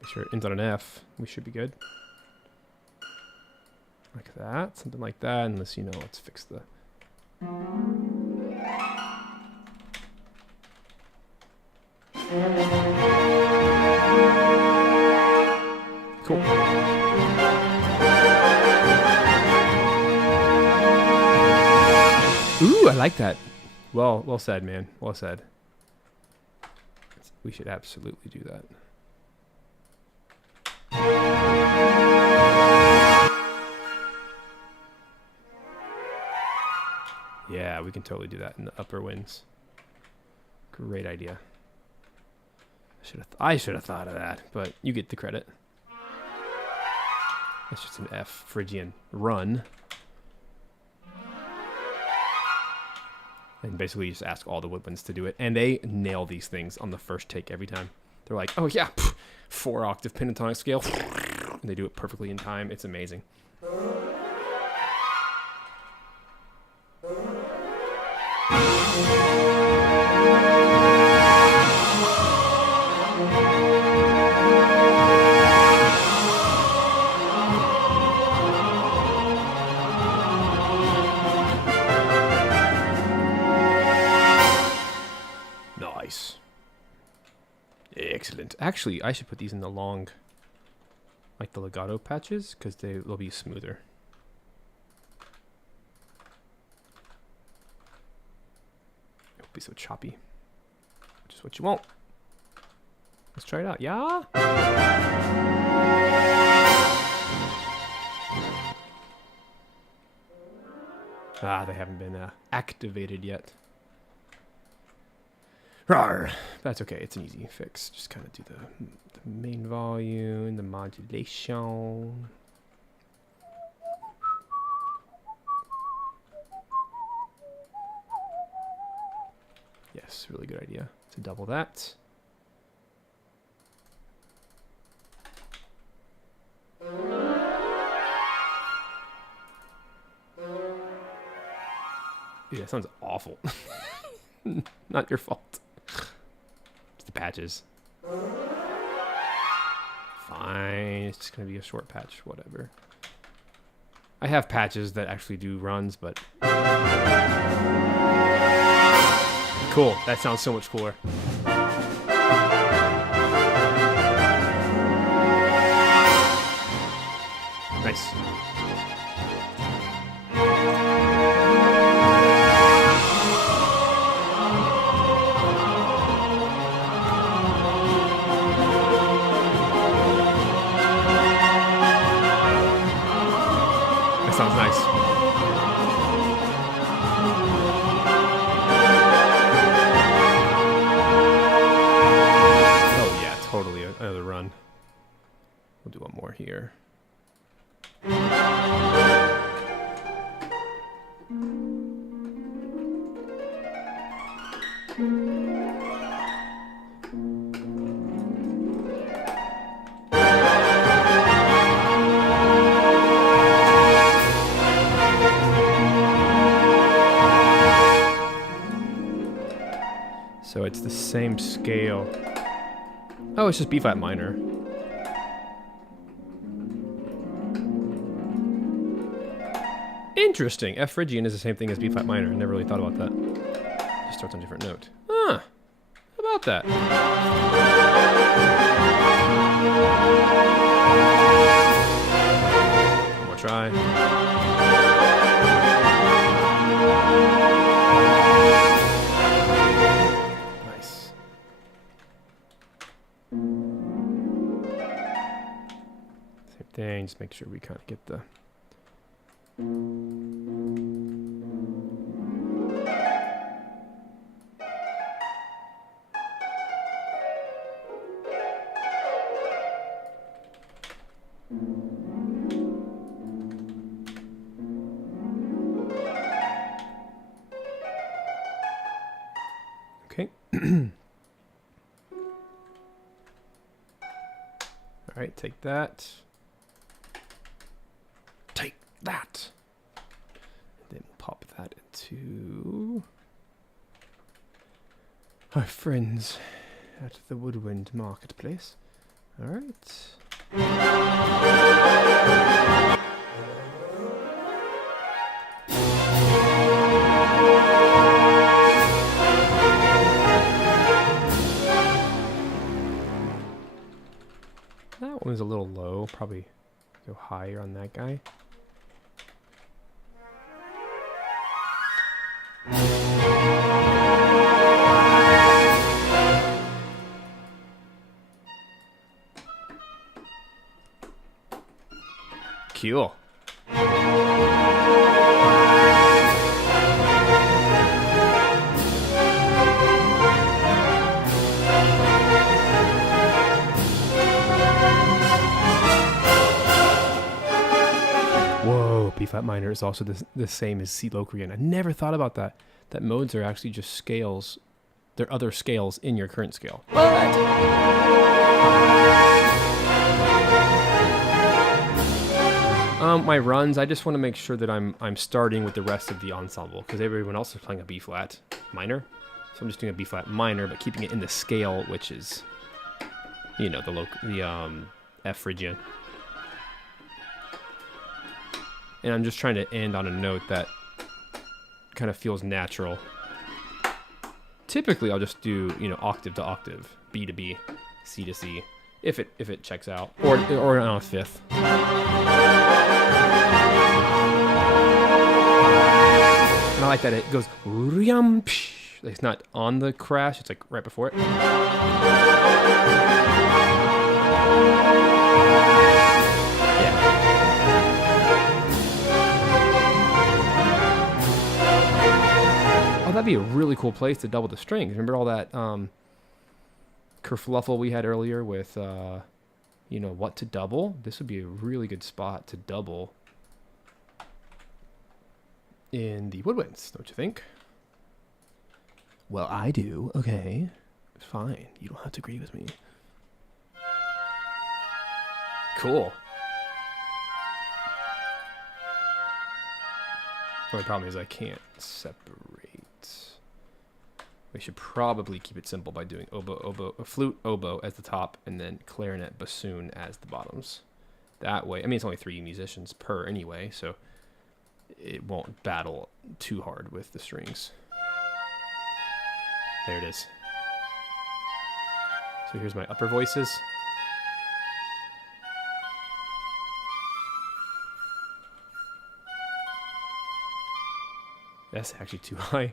Make sure it ends on an F. We should be good. Like that, something like that. Unless, you know, let's fix the. Cool. Ooh, I like that. Well said, man. Well said. We should absolutely do that. Yeah, we can totally do that in the upper winds. Great idea. I should have thought of that, but you get the credit. That's just an F Phrygian run. And basically you just ask all the woodwinds to do it. And they nail these things on the first take every time. They're like, oh yeah, 4-octave pentatonic scale. And they do it perfectly in time. It's amazing. Nice. Excellent. Actually, I should put these in the long, like the legato patches, because they'll be smoother. It won't be so choppy, which is what you want. Let's try it out. Yeah? Ah, they haven't been activated yet. Rawr. That's okay. It's an easy fix. Just kind of do the main volume, the modulation. Yes, really good idea to double that. Dude, that sounds awful. Not your fault. It's the patches. Fine. It's just going to be a short patch. Whatever. I have patches that actually do runs, but... Cool. That sounds so much cooler. Nice. That sounds nice. Oh yeah, totally another run. We'll do one more here. So it's the same scale. Oh, it's just B flat minor. Interesting. F Phrygian is the same thing as B flat minor. I never really thought about that. Just starts on a different note. Huh. How about that? One more try. Nice. Same thing. Just make sure we kind of get the... Okay. All right, take that. Take that. And then we'll pop that into our friends at the Woodwind Marketplace. All right. That one's a little low. Probably go higher on that guy. Cool. Whoa, B flat minor is also the same as C Locrian. I never thought about that. That modes are actually just scales. They're other scales in your current scale. My runs, I just want to make sure that I'm starting with the rest of the ensemble because everyone else is playing a B flat minor. So I'm just doing a B flat minor, but keeping it in the scale, which is, you know, the F Phrygian. And I'm just trying to end on a note that kind of feels natural. Typically, I'll just do, you know, octave to octave, B to B, C to C, if it checks out, or on a fifth. And I like that it goes, it's not on the crash, it's like right before it. Yeah. Oh, that that'd be a really cool place to double the strings. Remember all that kerfluffle we had earlier with, you know, what to double? This would be a really good spot to double in the woodwinds, don't you think? Well, I do. Okay. Fine. You don't have to agree with me. Cool. The only problem is I can't separate. We should probably keep it simple by doing flute, oboe as the top, and then clarinet, bassoon as the bottoms. That way, I mean, it's only 3 musicians per anyway, so it won't battle too hard with the strings. There it is. So here's my upper voices. That's actually too high.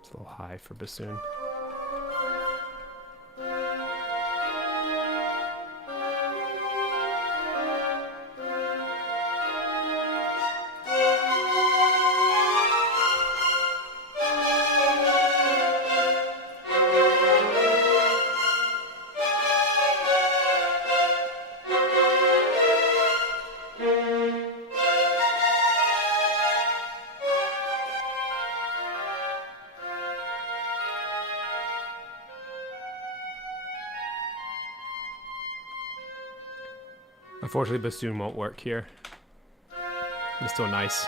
It's a little high for bassoon. Unfortunately, bassoon won't work here. It's still nice.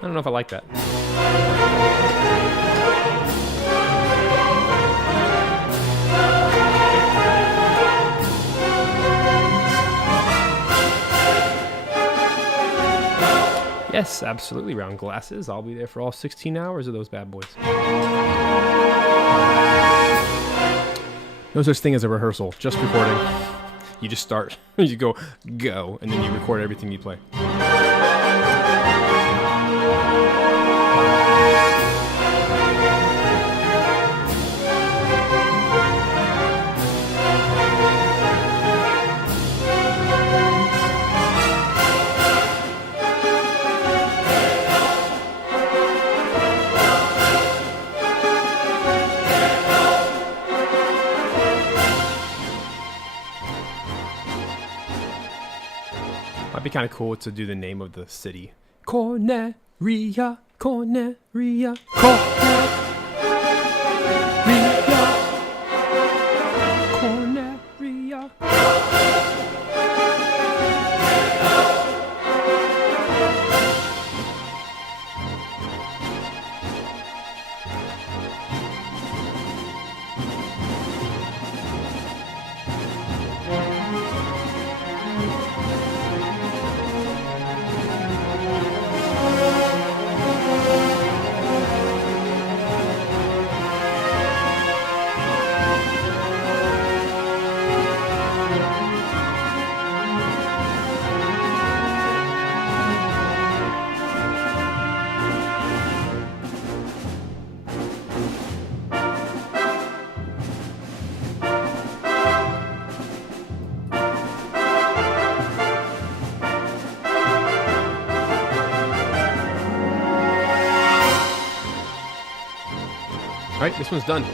I don't know if I like that. Yes, absolutely. Round glasses. I'll be there for all 16 hours of those bad boys. No such thing as a rehearsal, just recording. You just start, you go, and then you record everything you play. Might be kind of cool to do the name of the city. Corneria, Corneria, Corneria, Corneria. right, this one's done.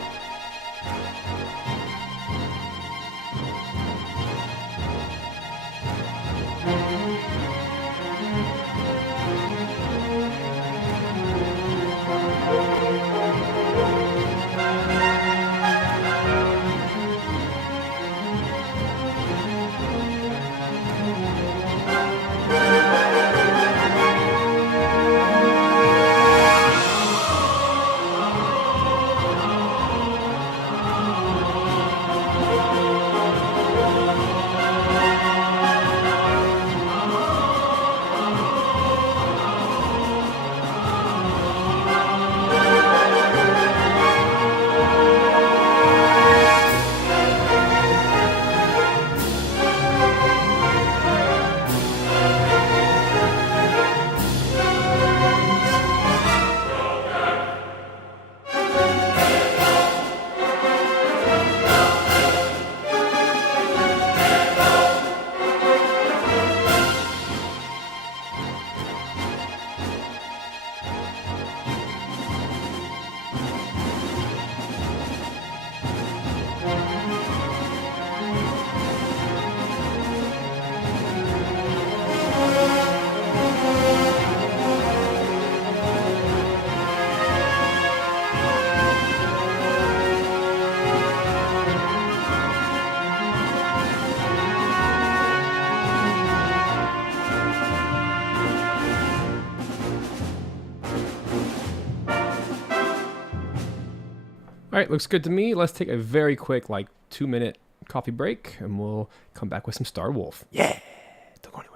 All right, looks good to me. Let's take a very quick, 2-minute coffee break, and we'll come back with some Starwolf. Yeah, don't go anywhere.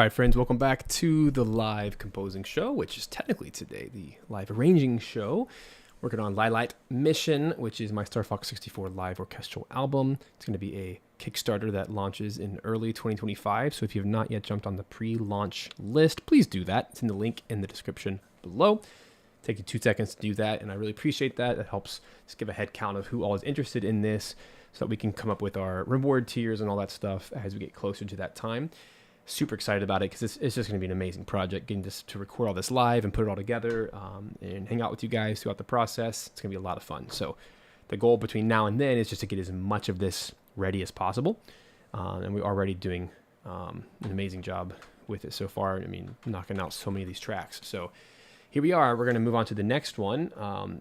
All right, friends, welcome back to the live composing show, which is technically today the live arranging show. Working on Lylat Mission, which is my Star Fox 64 live orchestral album. It's going to be a Kickstarter that launches in early 2025. So if you have not yet jumped on the pre-launch list, please do that. It's in the link in the description below. Take you 2 seconds to do that, and I really appreciate that. It helps just give a head count of who all is interested in this so that we can come up with our reward tiers and all that stuff as we get closer to that time. Super excited about it because it's just going to be an amazing project, getting to record all this live and put it all together and hang out with you guys throughout the process. It's going to be a lot of fun. So the goal between now and then is just to get as much of this ready as possible. And we're already doing an amazing job with it so far. I mean, knocking out so many of these tracks. So here we are. We're going to move on to the next one.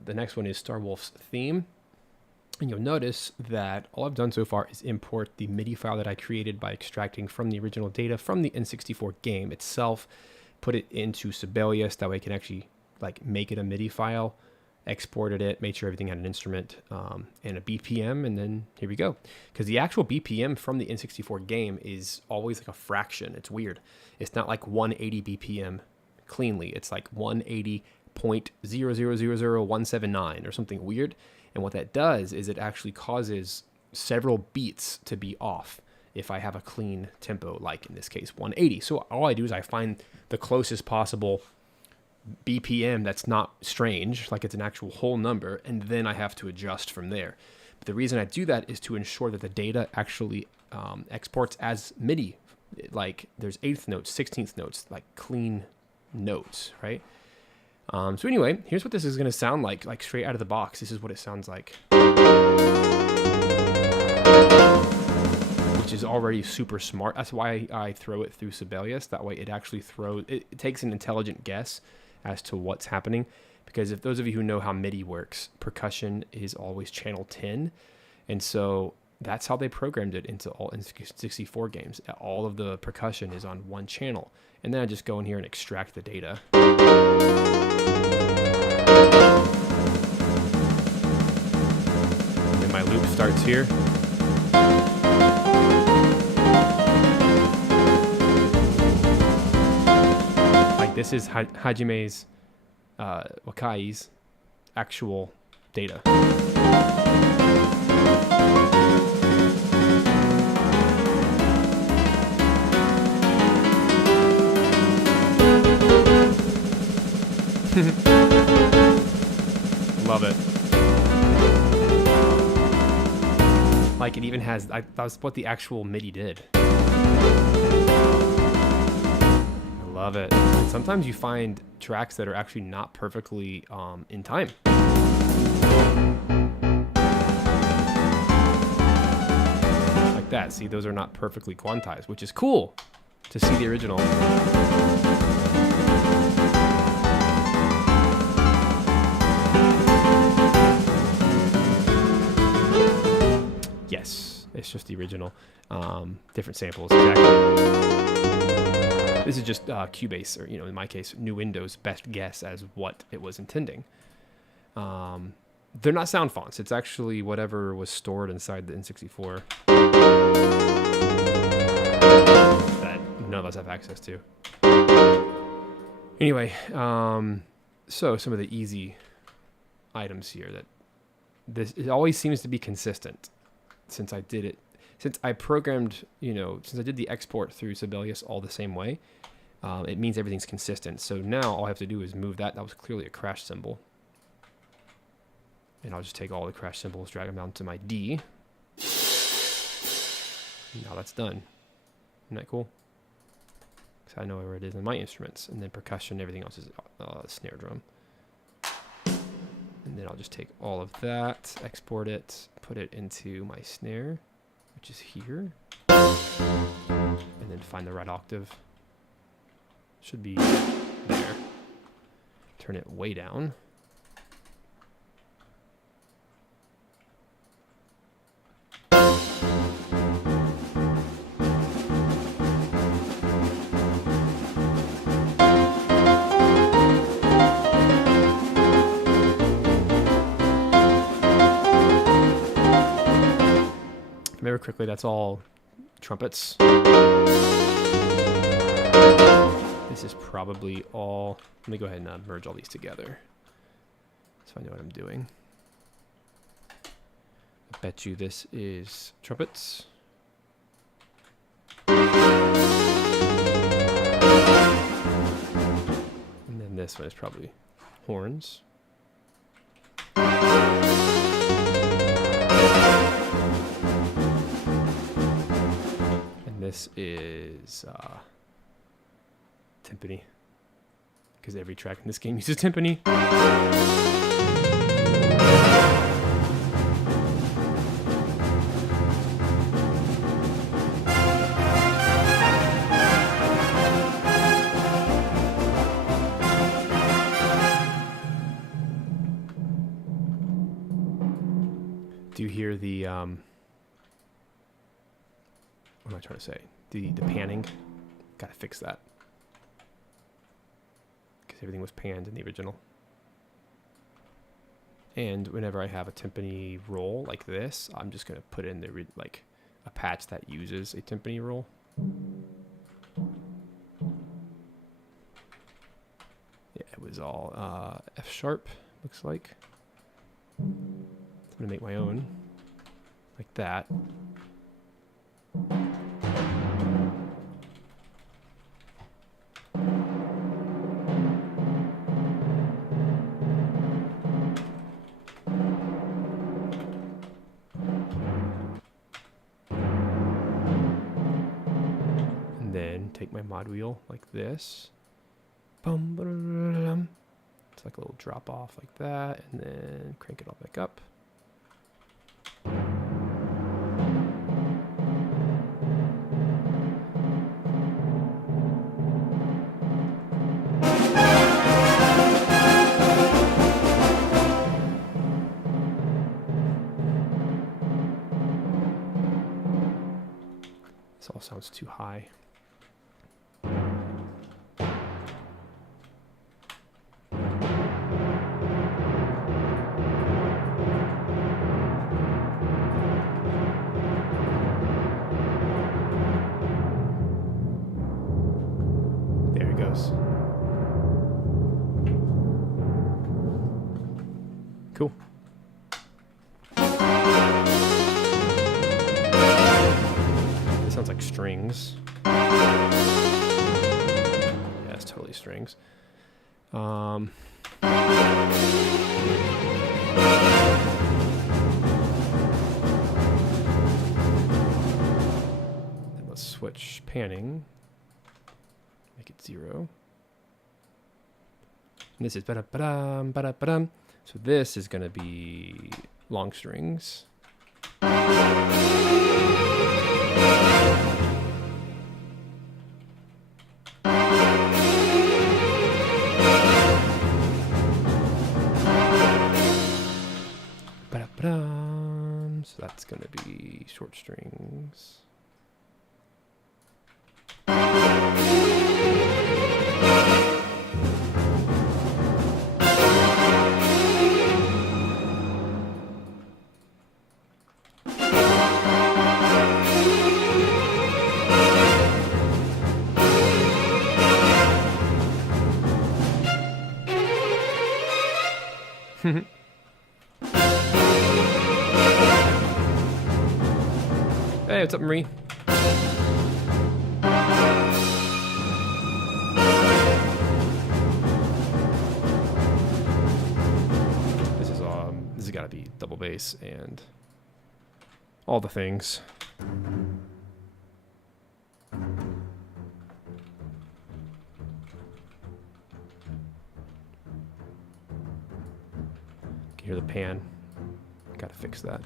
The next one is Starwolf's theme. And you'll notice that all I've done so far is import the MIDI file that I created by extracting from the original data from the N64 game itself, put it into Sibelius. That way I can actually make it a MIDI file, exported it, made sure everything had an instrument and a BPM, and then here we go. Because the actual BPM from the N64 game is always like a fraction. It's weird. It's not like 180 BPM cleanly. It's like 180.0000179 or something weird. And what that does is it actually causes several beats to be off if I have a clean tempo, like in this case, 180. So all I do is I find the closest possible BPM that's not strange, like it's an actual whole number, and then I have to adjust from there. But the reason I do that is to ensure that the data actually exports as MIDI. Like there's 8th notes, 16th notes, like clean notes, right? So anyway, here's what this is going to sound like straight out of the box. This is what it sounds like, which is already super smart. That's why I throw it through Sibelius. That way it actually it takes an intelligent guess as to what's happening. Because if those of you who know how MIDI works, percussion is always channel 10. And so that's how they programmed it into all N64 games. All of the percussion is on one channel. And then I just go in here and extract the data. And my loop starts here. Like this is Hajime's Wakai's actual data. Love it. Like it even has, that was what the actual MIDI did. I love it. And sometimes you find tracks that are actually not perfectly in time. Like that. See, those are not perfectly quantized, which is cool to see the original. Yes, it's just the original. Different samples, exactly. This is just Cubase, or in my case, New Windows' best guess as what it was intending. They're not sound fonts. It's actually whatever was stored inside the N64 that none of us have access to. Anyway, so some of the easy items here it always seems to be consistent. Since I did it, since I programmed, since I did the export through Sibelius all the same way, it means everything's consistent. So now all I have to do is move that. That was clearly a crash cymbal. And I'll just take all the crash cymbals, drag them down to my D. Now that's done. Isn't that cool? Because I know where it is in my instruments. And then percussion, everything else is snare drum. And then I'll just take all of that, export it, put it into my snare, which is here. And then find the right octave. Should be there. Turn it way down. Remember quickly, that's all trumpets. This is probably all. Let me go ahead and merge all these together so I know what I'm doing. I bet you this is trumpets. And then this one is probably horns. And this is timpani, because every track in this game uses timpani. Do you hear the what am I trying to say? The panning. Gotta fix that, because everything was panned in the original. And whenever I have a timpani roll like this, I'm just gonna put in the like a patch that uses a timpani roll. Yeah, it was all F sharp, looks like. I'm gonna make my own, like that. And then take my mod wheel like this. Bum, ba-da-da-da-dum. It's like a little drop off like that, and then crank it all back up. This all sounds too high. There it goes. Cool. Sounds like strings. Yeah, it's totally strings. And let's switch panning. Make it 0. And this is ba-da-ba-dum, ba-da-ba-dum. So this is going to be long strings. So that's going to be short strings. Hey, what's up, Marie? This has got to be double bass and all the things. Can hear the pan. Got to fix that.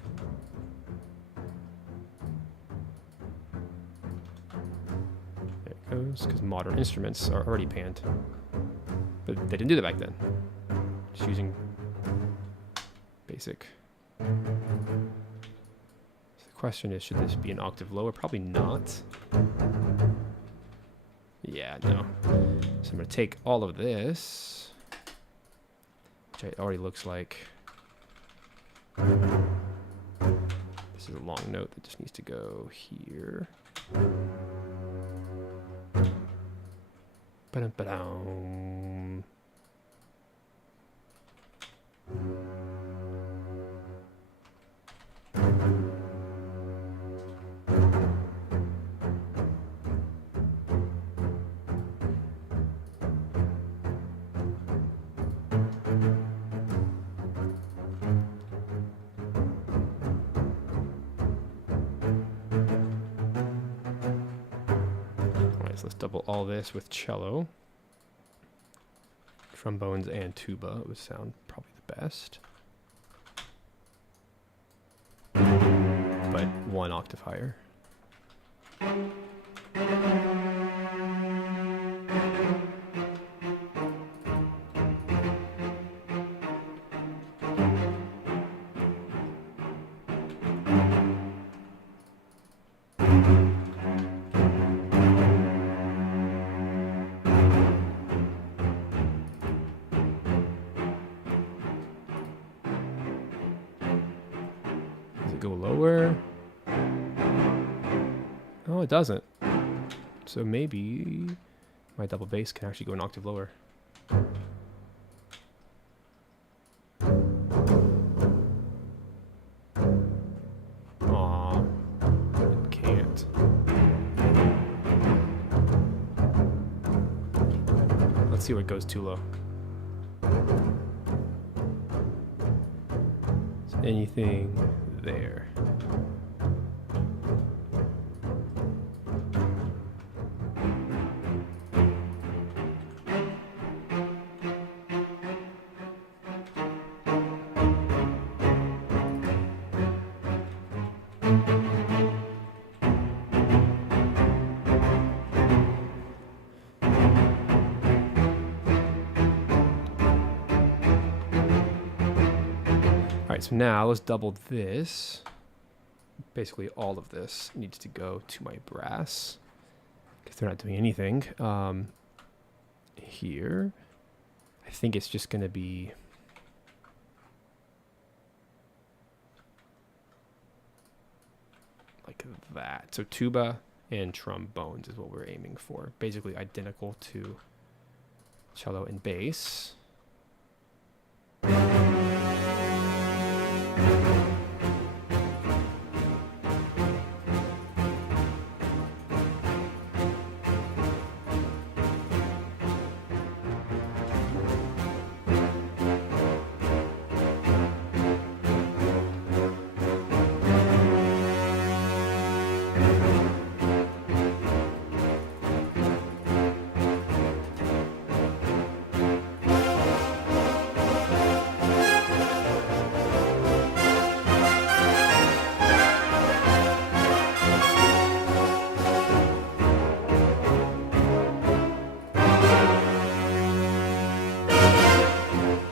Because modern instruments are already panned, but they didn't do that back then. Just using basic. So the question is, should this be an octave lower? Probably not. Yeah, no. So I'm going to take all of this, which already looks like this is a long note that just needs to go here. Ba-dum-ba-dum. So let's double all this with cello, trombones, and tuba. It would sound probably the best, but one octave higher. Go lower. Oh, it doesn't. So maybe my double bass can actually go an octave lower. Aw, it can't. Let's see what goes too low. Is anything there? All right, so now let's double this. Basically all of this needs to go to my brass because they're not doing anything. Here, I think it's just going to be like that. So tuba and trombones is what we're aiming for. Basically identical to cello and bass.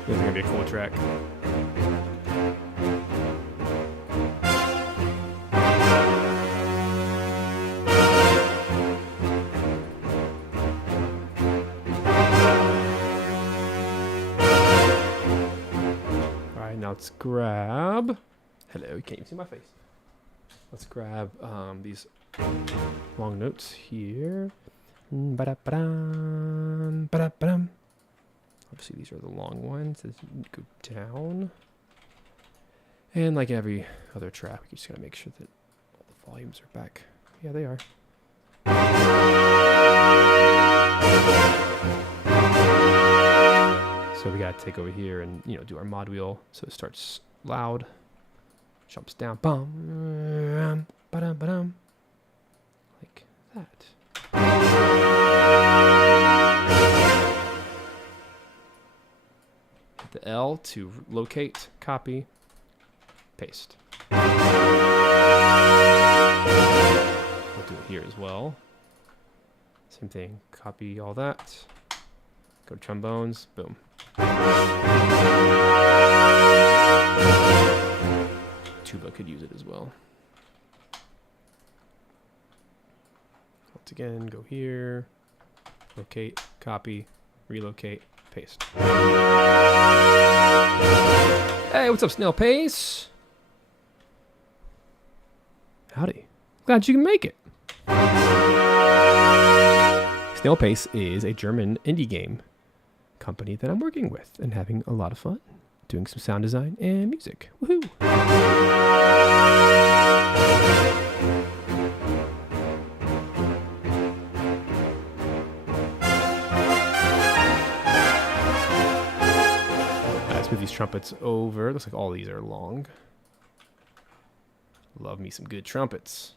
This is gonna be a cool track. Alright, now let's grab. Hello, you can't even see my face. Let's grab these long notes here. Ba-da-ba-dum, ba-da-ba-dum. Obviously, these are the long ones. Let's go down. And like every other track, we just gotta make sure that all the volumes are back. Yeah, they are. So we gotta take over here and do our mod wheel so it starts loud, jumps down, bum, ba-dum, ba-dum, like that. The L to locate, copy, paste. We'll do it here as well. Same thing, copy all that. Go to trombones, boom. Tuba could use it as well. Once again, go here, locate, copy, relocate, paste. Hey, what's up, Snail Pace? Howdy. Glad you can make it. Snail Pace is a German indie game company that I'm working with and having a lot of fun doing some sound design and music. Woohoo! Let's move these trumpets over. Looks like all these are long. Love me some good trumpets.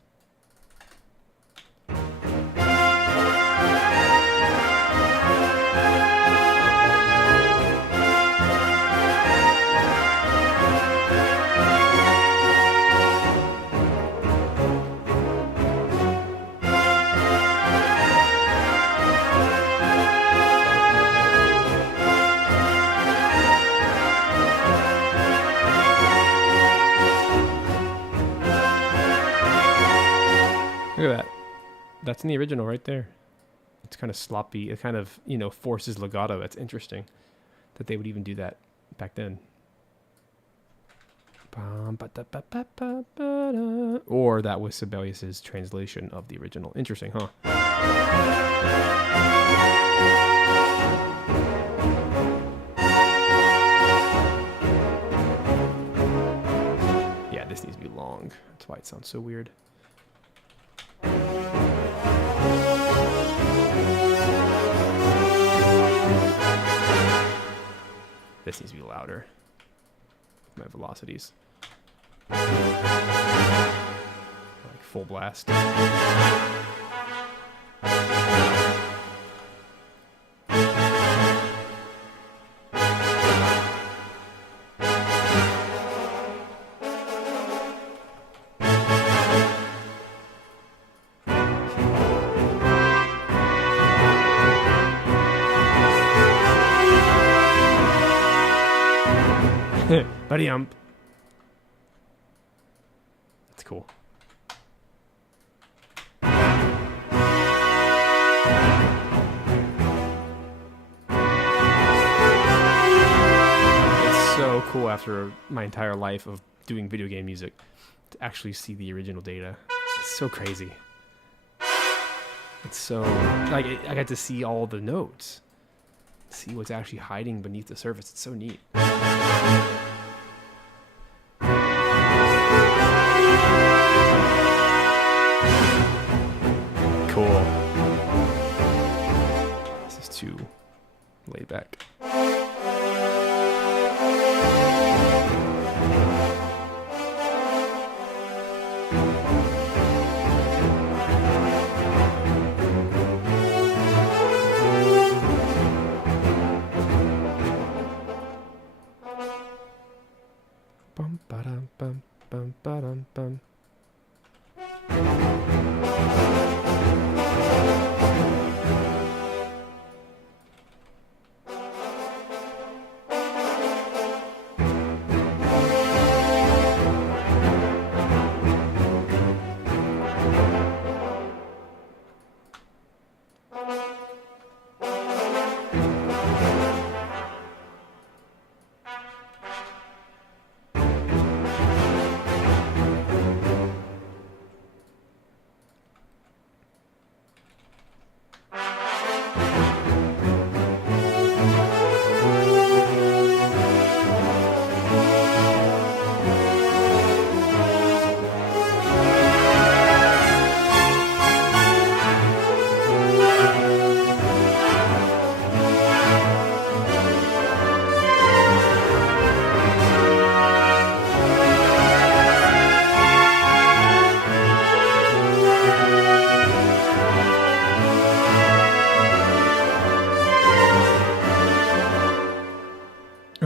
Look at that. That's in the original right there. It's kind of sloppy. It kind of, forces legato. That's interesting that they would even do that back then. Or that was Sibelius's translation of the original. Interesting, huh? Yeah, this needs to be long. That's why it sounds so weird. This needs to be louder. My velocities. Like full blast. Buddy ump. That's cool. It's so cool after my entire life of doing video game music to actually see the original data. It's so crazy. It's so like I got to see all the notes. See what's actually hiding beneath the surface. It's so neat. Cool. This is too laid back. Bum ba-dum bum bum ba-dum bum.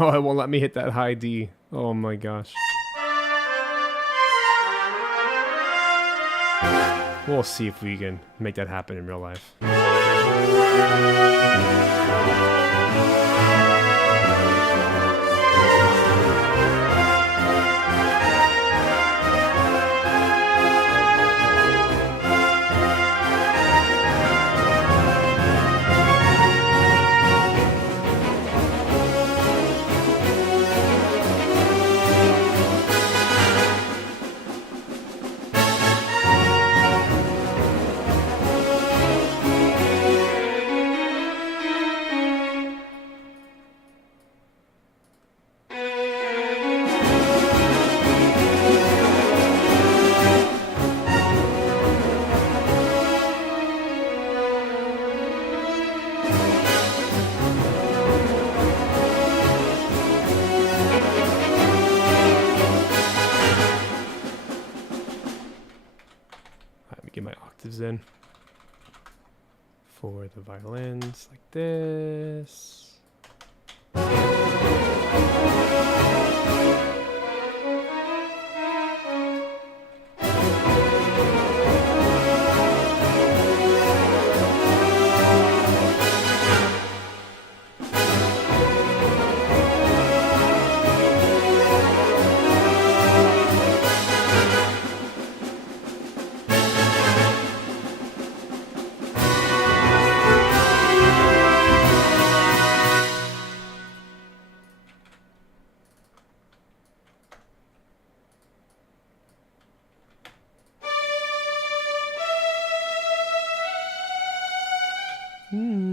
Oh, it won't let me hit that high D. Oh my gosh. We'll see if we can make that happen in real life. me get my octaves in. For the violins, like this.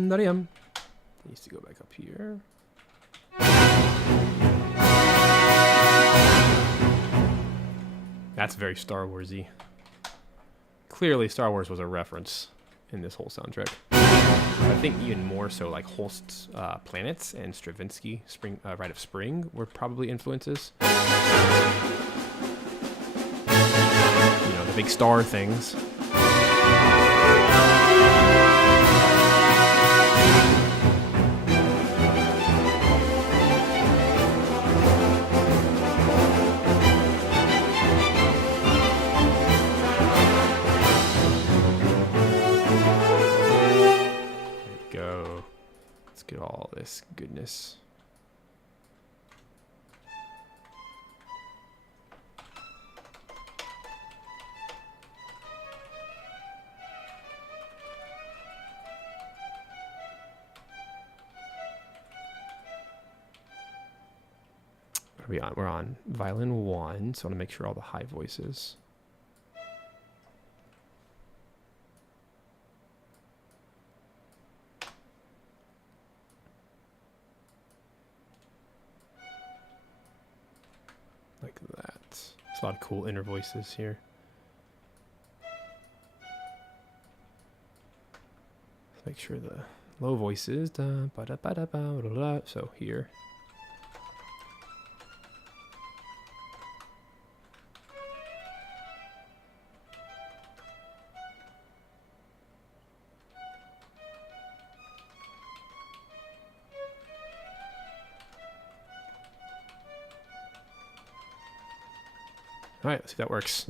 There I am. Needs to go back up here. That's very Star Wars-y. Clearly, Star Wars was a reference in this whole soundtrack. I think even more so, like Holst's Planets and Stravinsky, Rite of Spring, were probably influences. You know, the big star things. Get all this goodness. What are we on? We're on violin 1, so I want to make sure all the high voices. Like that. There's a lot of cool inner voices here. Let's make sure the low voices. So here. All right, let's see if that works.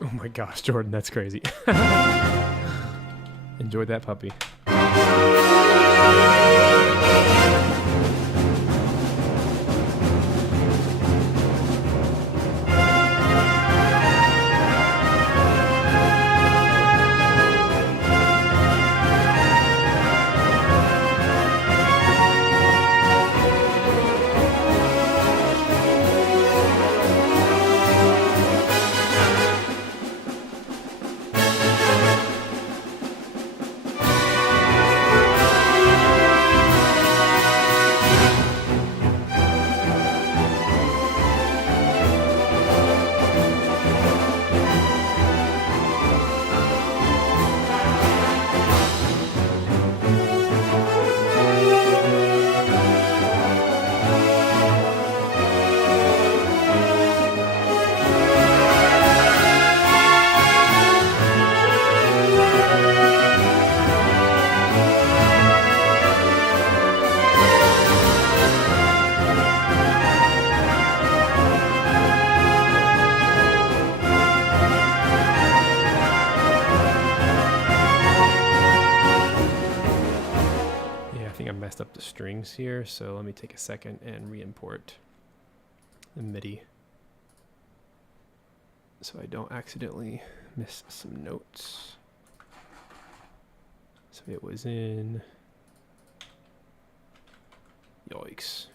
Oh my gosh, Jordan, that's crazy. Enjoy that puppy. strings here, so let me take a second and re-import the MIDI so I don't accidentally miss some notes. So it was in... Yikes.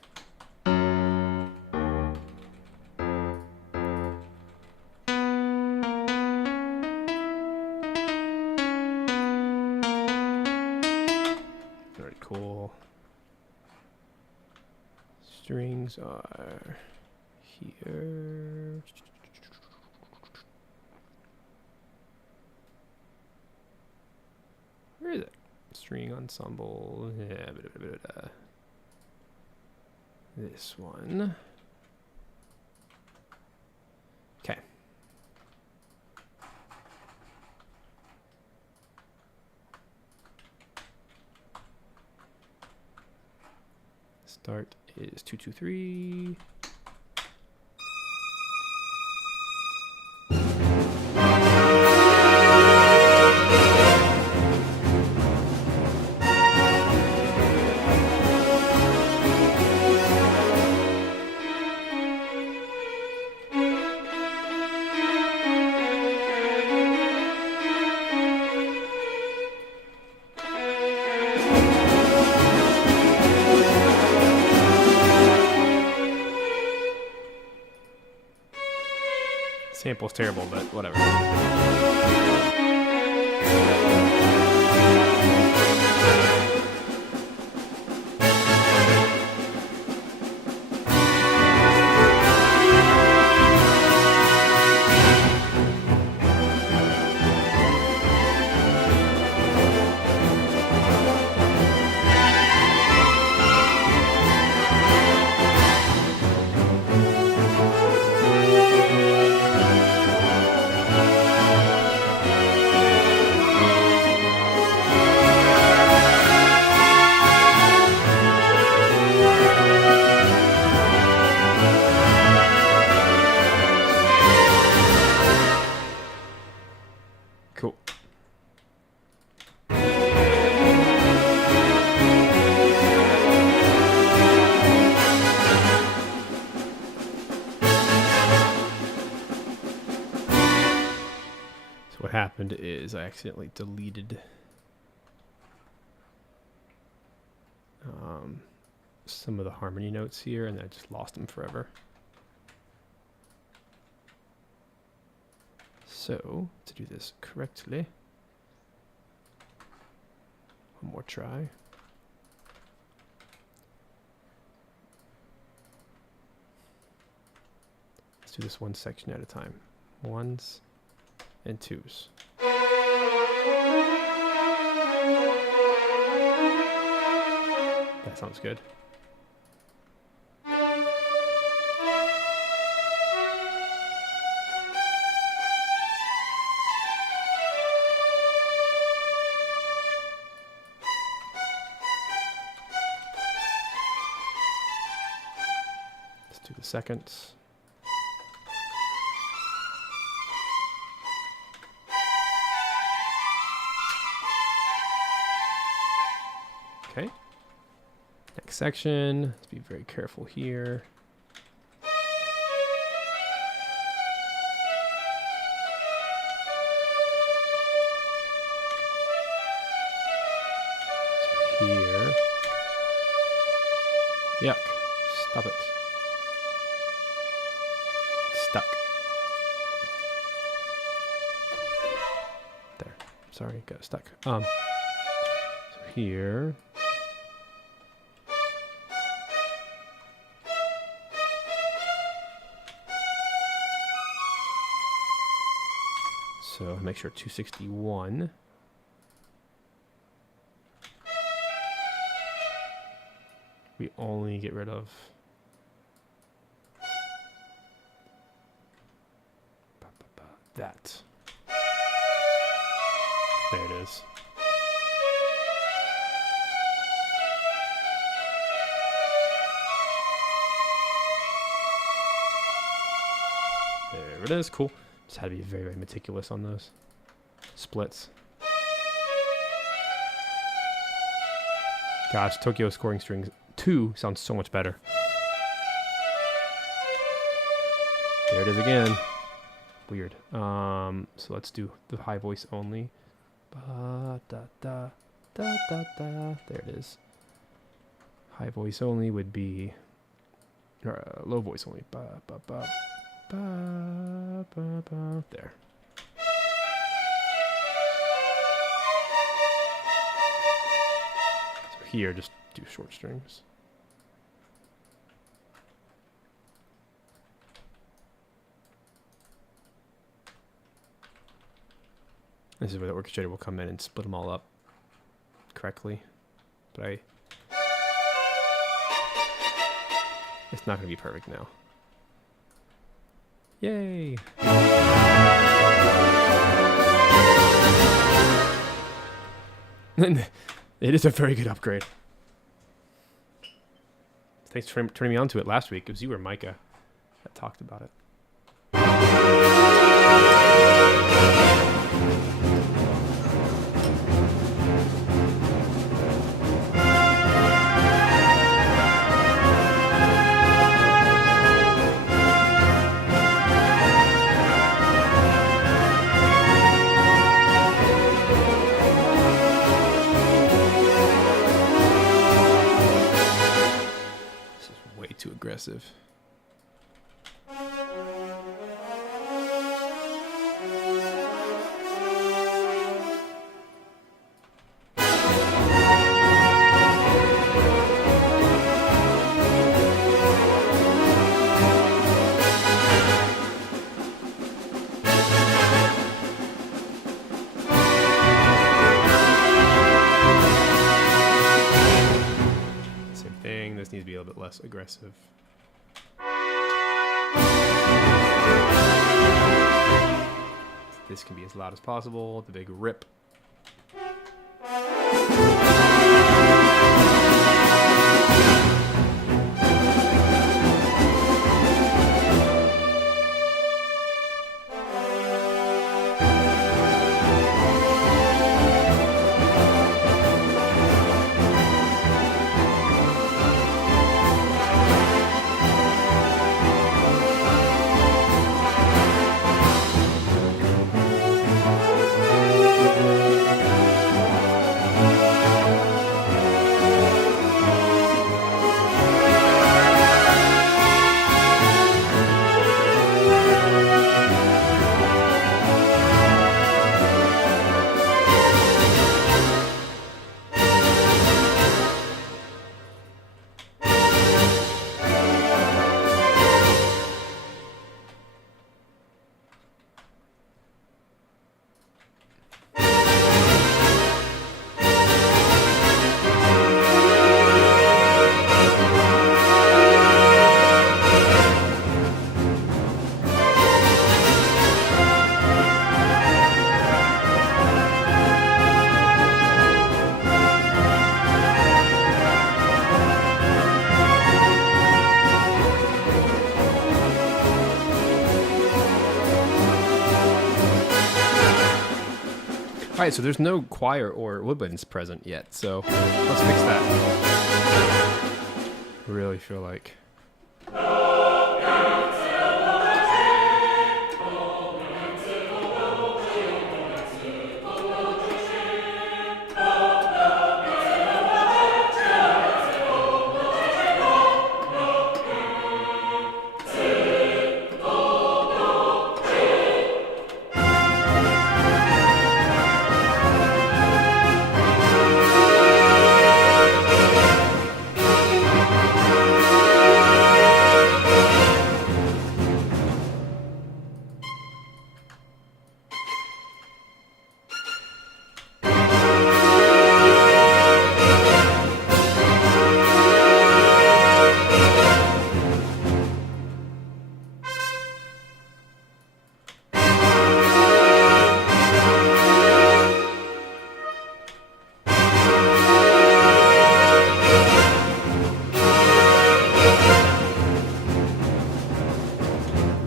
Very cool. Strings are here. Where is it? String ensemble. Yeah, this one. Okay. Start is 223. Sample's terrible, but whatever. Cool. So what happened is I accidentally deleted some of the harmony notes here, and I just lost them forever. So, to do this correctly, one more try. Let's do this one section at a time. Ones and twos. That sounds good. Do the seconds. Okay. Next section. Let's be very careful here. So here. Yuck. Stop it. Stuck. There. Sorry, got stuck. So here. So make sure 261. We only get rid of that. There it is. There it is. Cool. Just had to be very, very meticulous on those splits. Gosh, Tokyo scoring strings 2 sounds so much better. There it is again. Weird. So let's do the high voice only. Ba, da, da, da, da, da. There it is. High voice only would be, or low voice only. Ba, ba, ba, ba, ba, ba. There. So here, just do short strings. This is where the orchestrator will come in and split them all up correctly. But it's not going to be perfect now. Yay! It is a very good upgrade. Thanks for turning me on to it last week. It was you or Micah that talked about it. Too aggressive. This needs to be a little bit less aggressive. This can be as loud as possible, the big rip. All right, so there's no choir or woodwinds present yet, so let's fix that. I really feel like...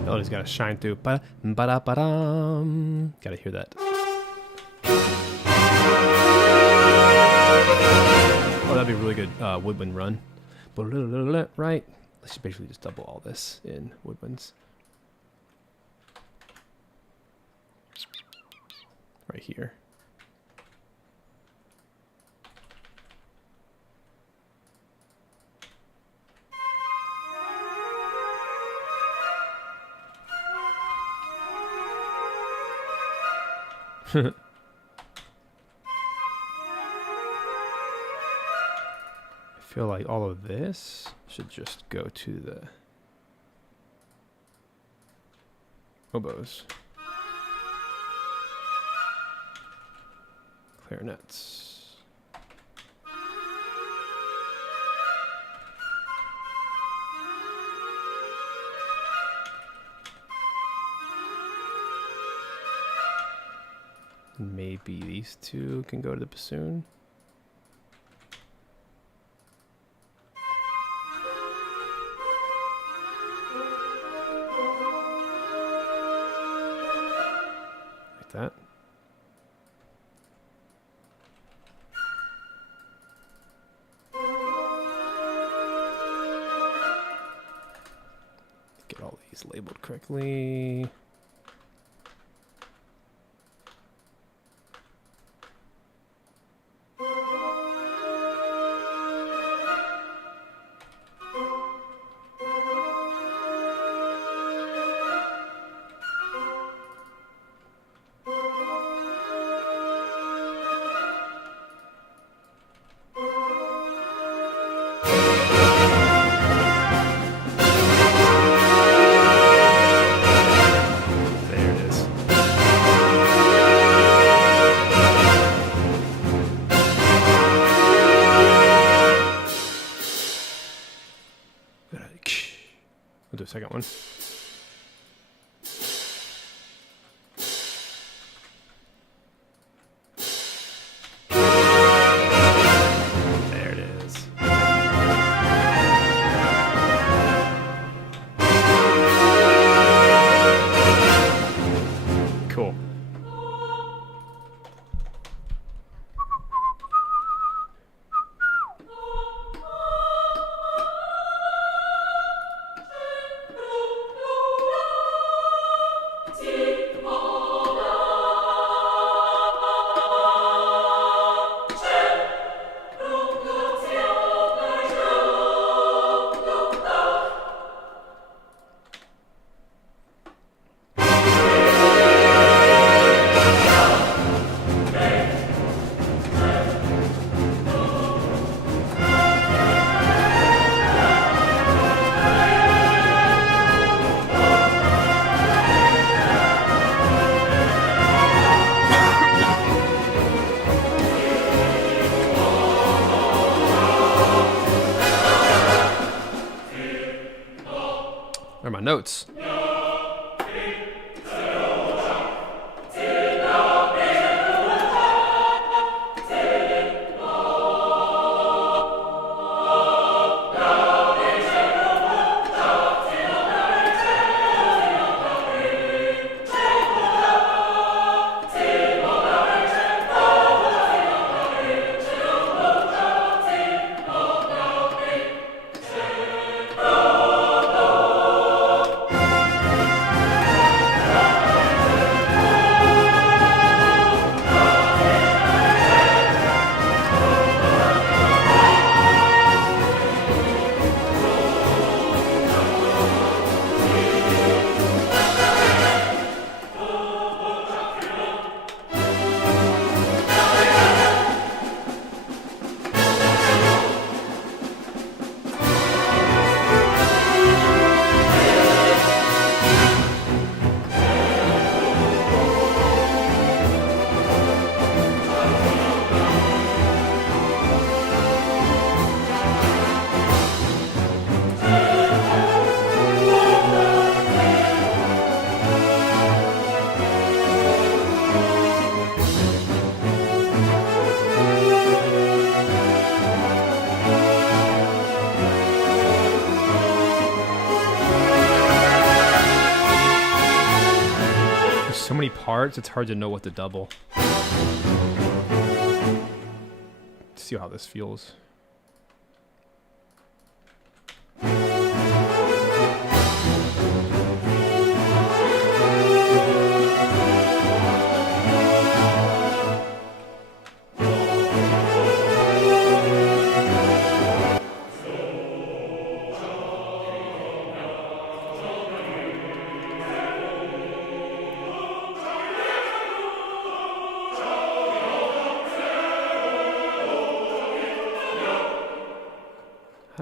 Melody's got to shine through. Ba-da-ba-dum. Got to hear that. Oh, that'd be a really good woodwind run. right? Let's basically just double all this in woodwinds. Right here. I feel like all of this should just go to the oboes, clarinets. Maybe these two can go to the bassoon. Like that. Get all these labeled correctly. We'll do a second one. There it is. Cool. Where are my notes? So many parts, it's hard to know what to double. See how this feels.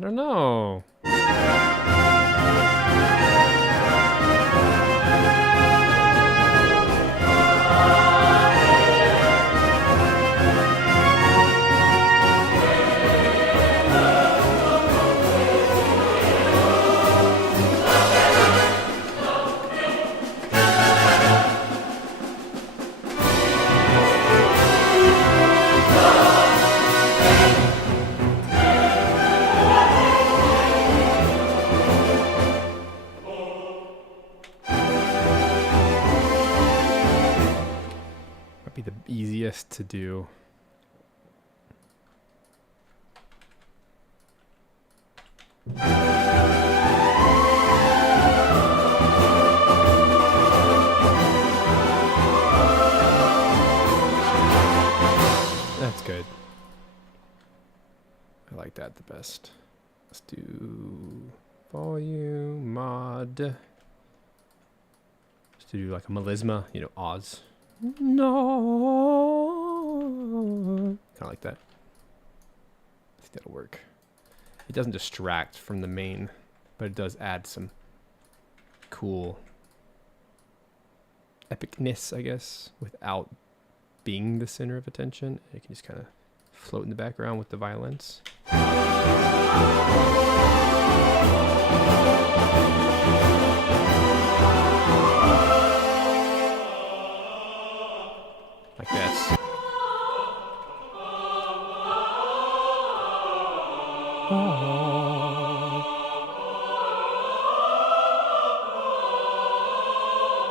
don't know. Be the easiest to do. That's good. I like that the best. Let's do volume mod. Just to do like a melisma, you know, Oz. No. Kind of like that. I think that'll work. It doesn't distract from the main, but it does add some cool epicness, I guess, without being the center of attention. You can just kind of float in the background with the violins. Like this.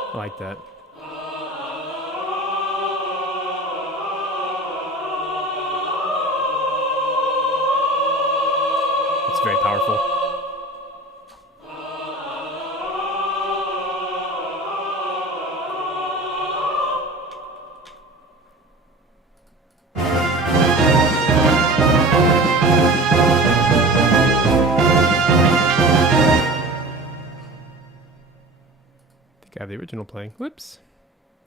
I like that. It's very powerful. I have the original playing. Whoops.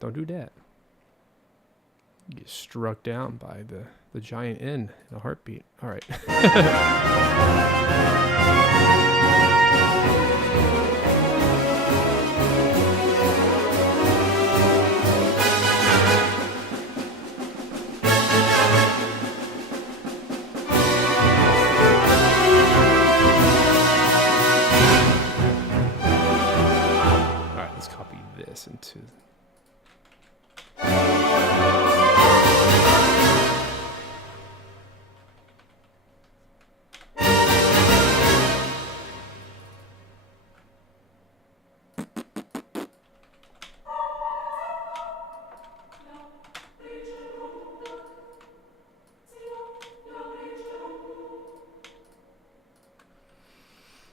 Don't do that. You get struck down by the giant N in a heartbeat. All right. Into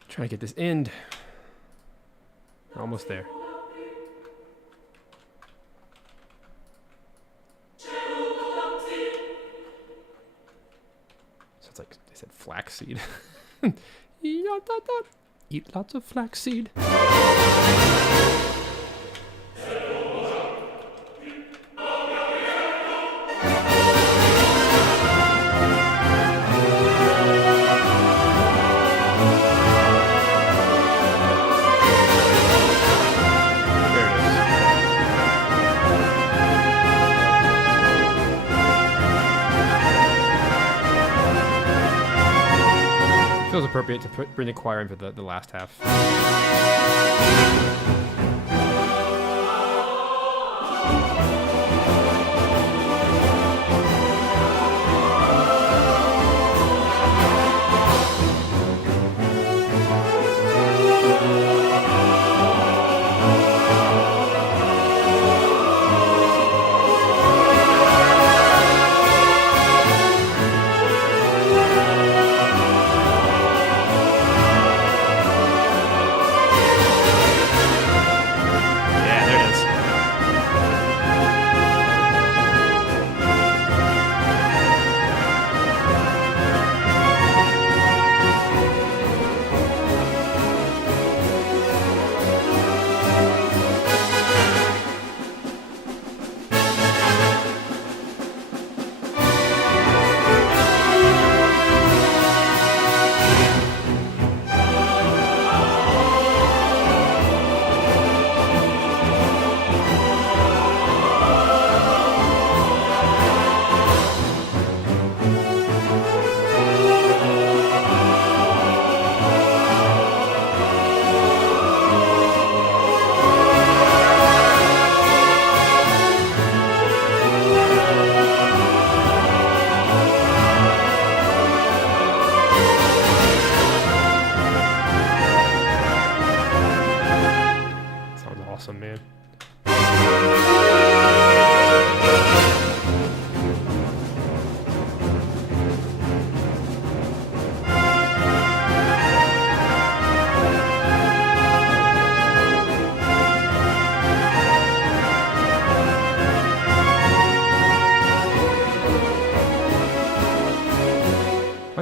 trying to get this end. We're almost there. It's like they said flaxseed. Eat lots of flaxseed. Feels appropriate to bring the choir in for the last half.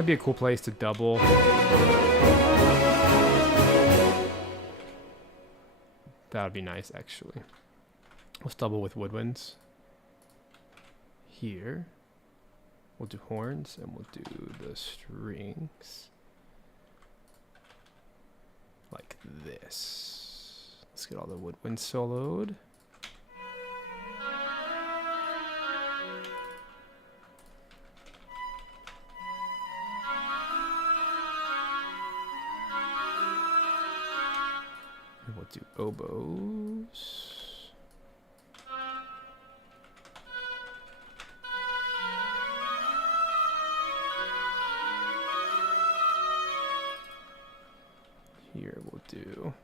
Might be a cool place to double. That would be nice, actually. Let's double with woodwinds. Here. We'll do horns, and we'll do the strings. Like this. Let's get all the woodwinds soloed. And we'll do oboes. Here we'll do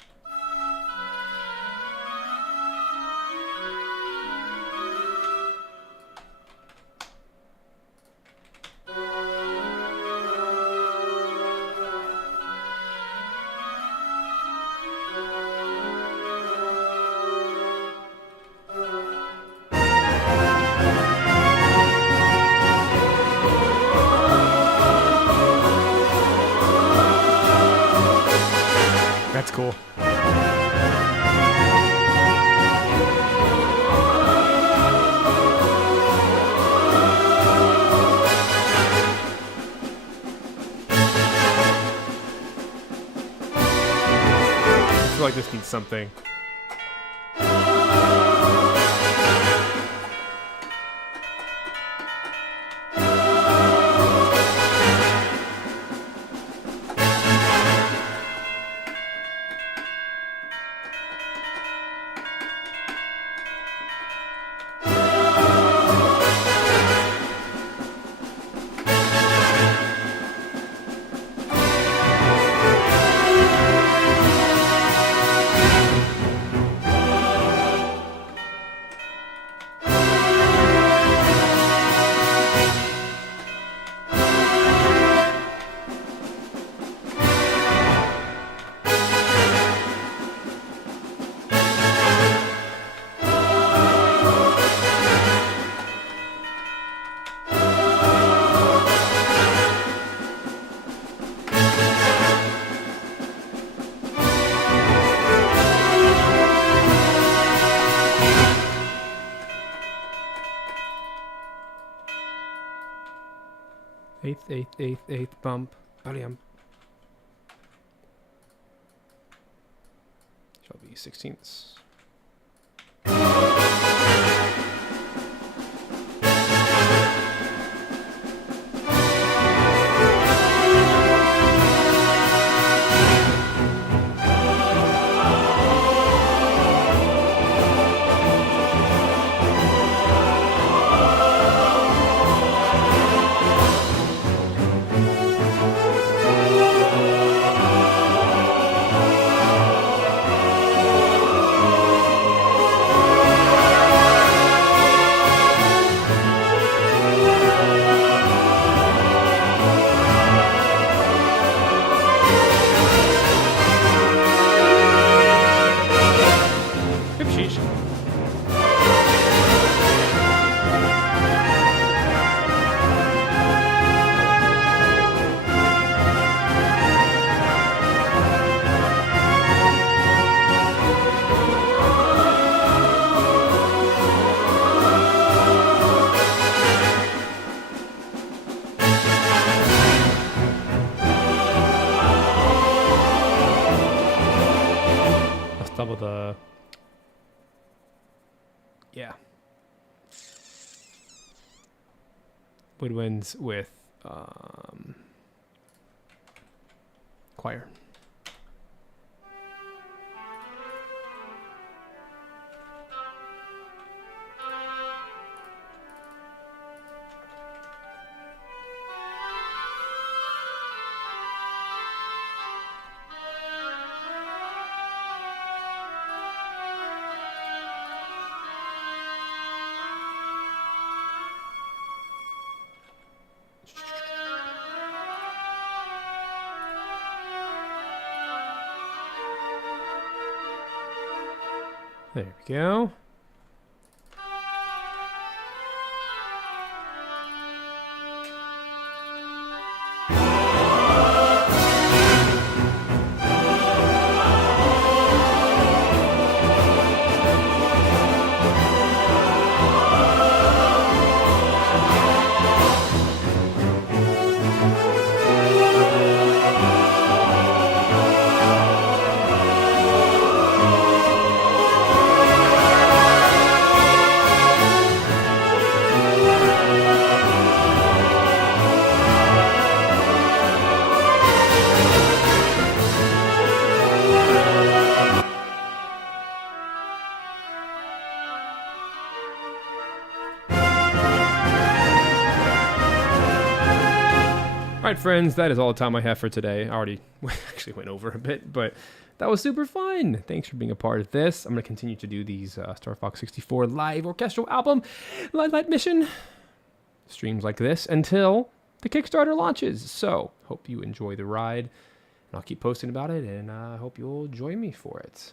That's cool. I feel like this needs something. Eighth bump. Bam. Shall be 16ths. Double the, yeah, woodwinds with choir. There we go. right, friends, that is all the time I have for today. I already actually went over a bit, but that was super fun. Thanks for being a part of this. I'm going to continue to do these Star Fox 64 live orchestral album Lylat mission streams like this until the Kickstarter launches. So, hope you enjoy the ride, and I'll keep posting about it, and I hope you'll join me for it.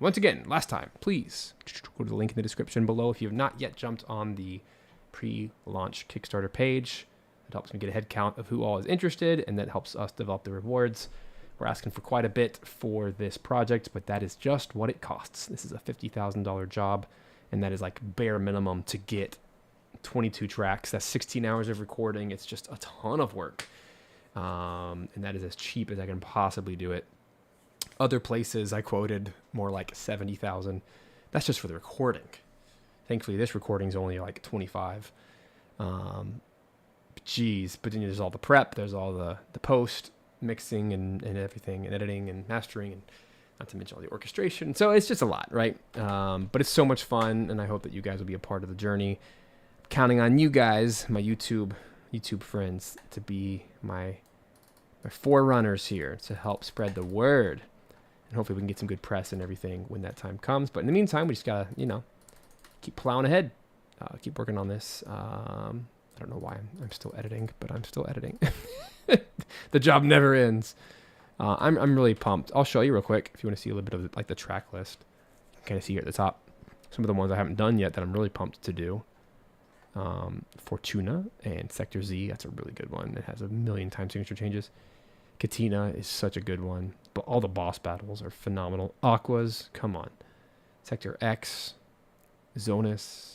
Once again, last time, please go to the link in the description below if you have not yet jumped on the pre-launch Kickstarter page. It helps me get a head count of who all is interested, and that helps us develop the rewards. We're asking for quite a bit for this project, but that is just what it costs. This is a $50,000 job, and that is like bare minimum to get 22 tracks. That's 16 hours of recording. It's just a ton of work, and that is as cheap as I can possibly do it. Other places I quoted more like 70,000. That's just for the recording. Thankfully, this recording is only like 25. Geez, but then there's all the prep, there's all the post mixing and everything, and editing and mastering, and not to mention all the orchestration. So it's just a lot, right? But it's so much fun, and I hope that you guys will be a part of the journey. Counting on you guys, my YouTube friends, to be my forerunners here to help spread the word, and hopefully we can get some good press and everything when that time comes. But in the meantime, we just gotta, keep plowing ahead, keep working on this. I don't know why I'm still editing, but I'm still editing. The job never ends. I'm really pumped. I'll show you real quick if you want to see a little bit of like the track list. You can kind of see here at the top some of the ones I haven't done yet that I'm really pumped to do. Fortuna and Sector Z, that's a really good one. It has a million time signature changes. Katina is such a good one, but all the boss battles are phenomenal. Aquas, come on. Sector X, Zonus,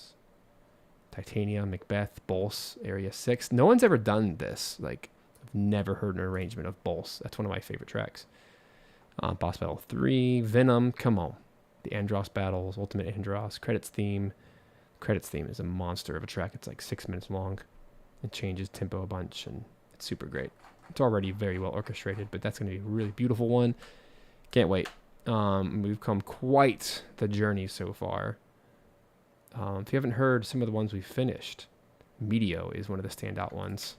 Titania, Macbeth, Bolse, Area 6. No one's ever done this. Like, I've never heard an arrangement of Bolse. That's one of my favorite tracks. Boss Battle 3, Venom, come on. The Andros battles, Ultimate Andros, Credits theme. Credits theme is a monster of a track. It's like 6 minutes long. It changes tempo a bunch, and it's super great. It's already very well orchestrated, but that's going to be a really beautiful one. Can't wait. We've come quite the journey so far. If you haven't heard some of the ones we've finished, Medio is one of the standout ones.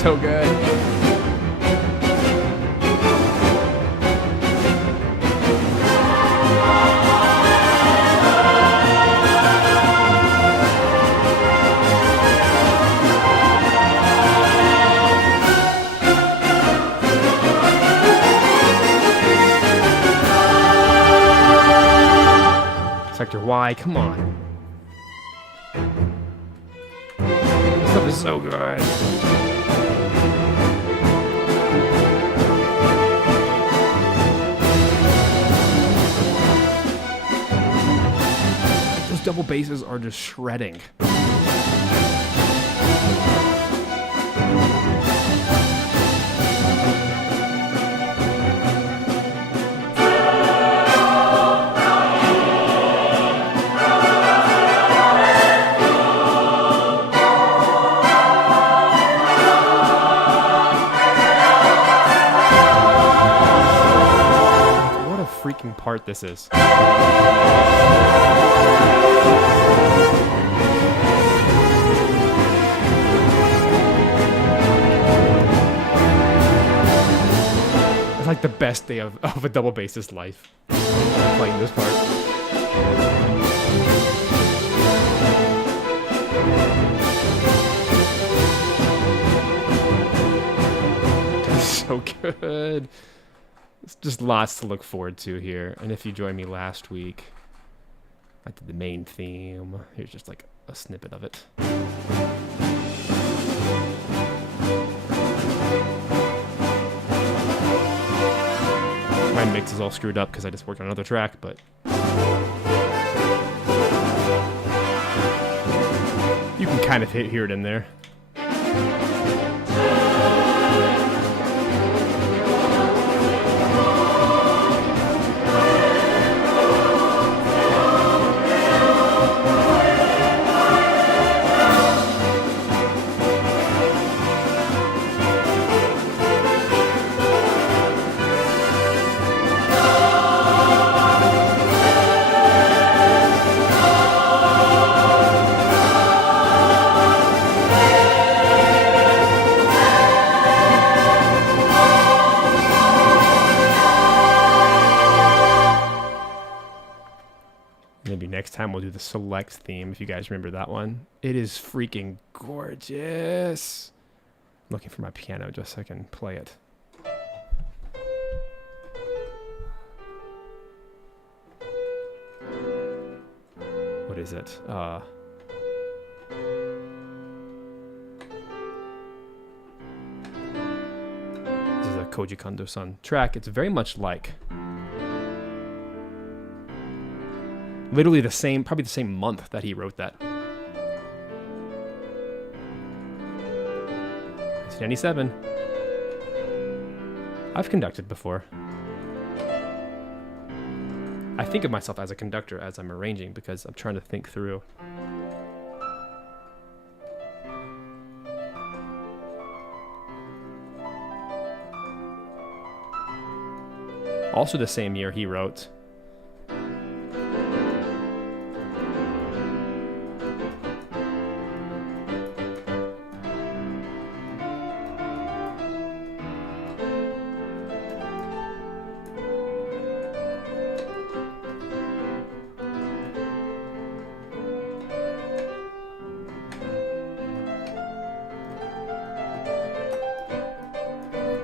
So good. Sector Y, come on. This stuff is so good. Those double basses are just shredding. Freaking part this is. It's like the best day of a double bassist life, playing this part. It's so good. It's just lots to look forward to here. And if you joined me last week, I did the main theme. Here's just like a snippet of it. My mix is all screwed up because I just worked on another track, but you can kind of hear it in there. time we'll do the select theme, if you guys remember that one. It is freaking gorgeous. I'm looking for my piano just so I can play it. What is it? This is a Koji Kondo-san track. It's very much like literally the same, probably the same month that he wrote that. 1997. I've conducted before. I think of myself as a conductor as I'm arranging because I'm trying to think through. Also the same year he wrote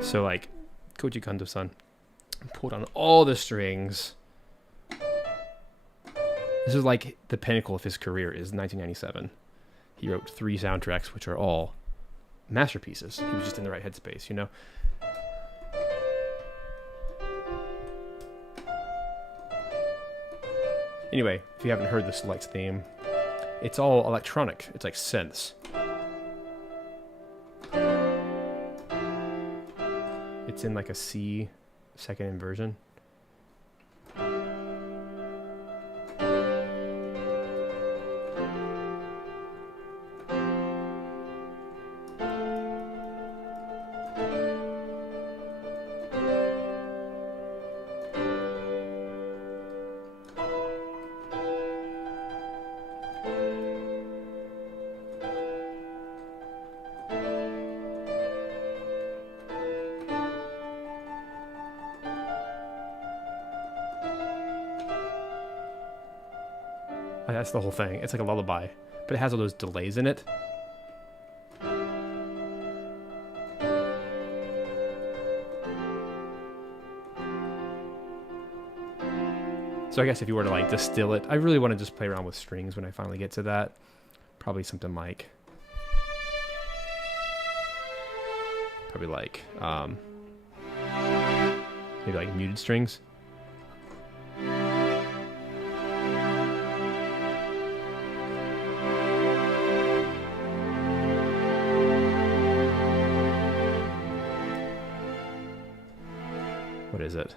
so like Koji Kondo-san pulled on all the strings. This is like the pinnacle of his career is 1997. He wrote 3 soundtracks, which are all masterpieces. He was just in the right headspace, you know? Anyway, if you haven't heard the select theme, it's all electronic. It's like synths. It's in like a C second inversion. That's the whole thing. It's like a lullaby, but it has all those delays in it. So I guess if you were to like distill it, I really want to just play around with strings when I finally get to that. Probably something like, maybe like muted strings. What is it?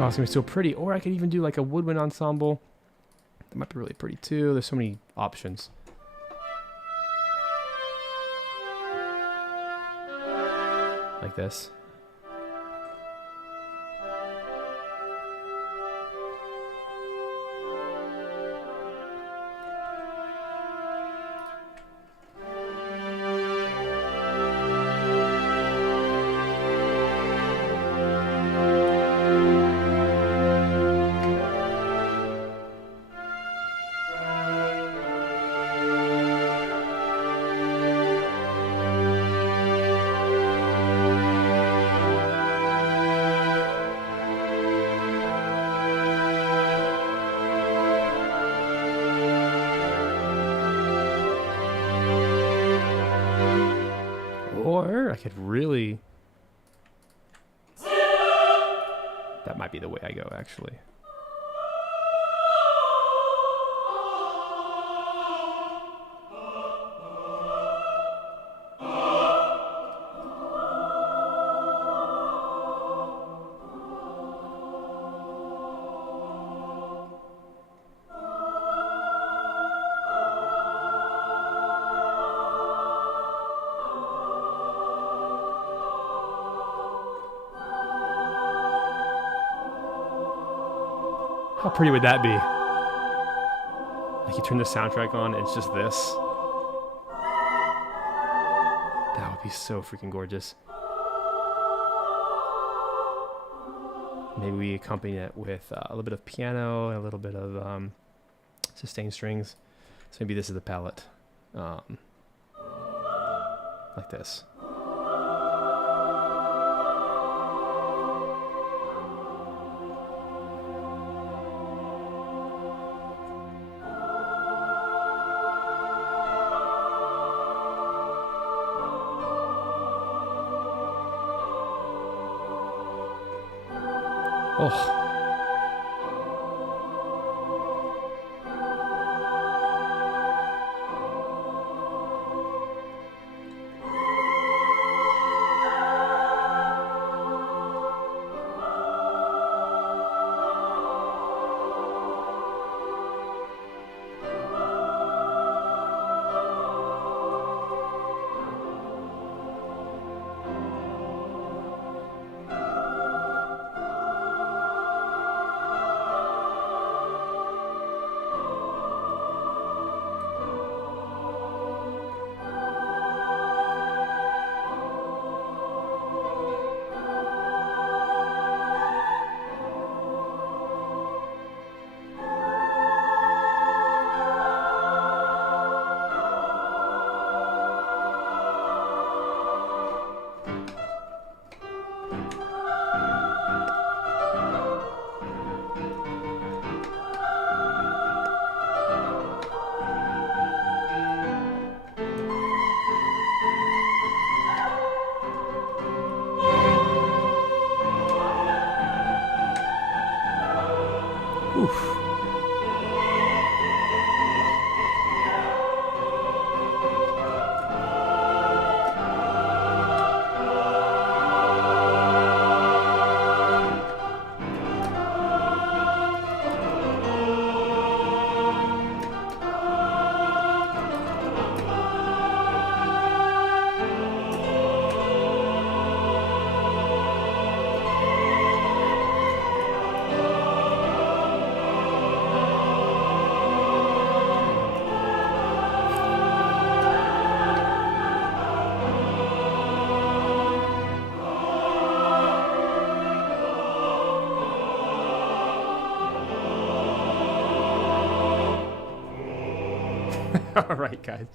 Oh, it's gonna be so pretty. Or I could even do like a woodwind ensemble. That might be really pretty too. There's so many options. Like this. Or I could really... That might be the way I go, actually. How pretty would that be? Like you turn the soundtrack on, and it's just this. That would be so freaking gorgeous. Maybe we accompany it with a little bit of piano and a little bit of sustained strings. So maybe this is the palette. Like this. Oh. Oof. All right, guys.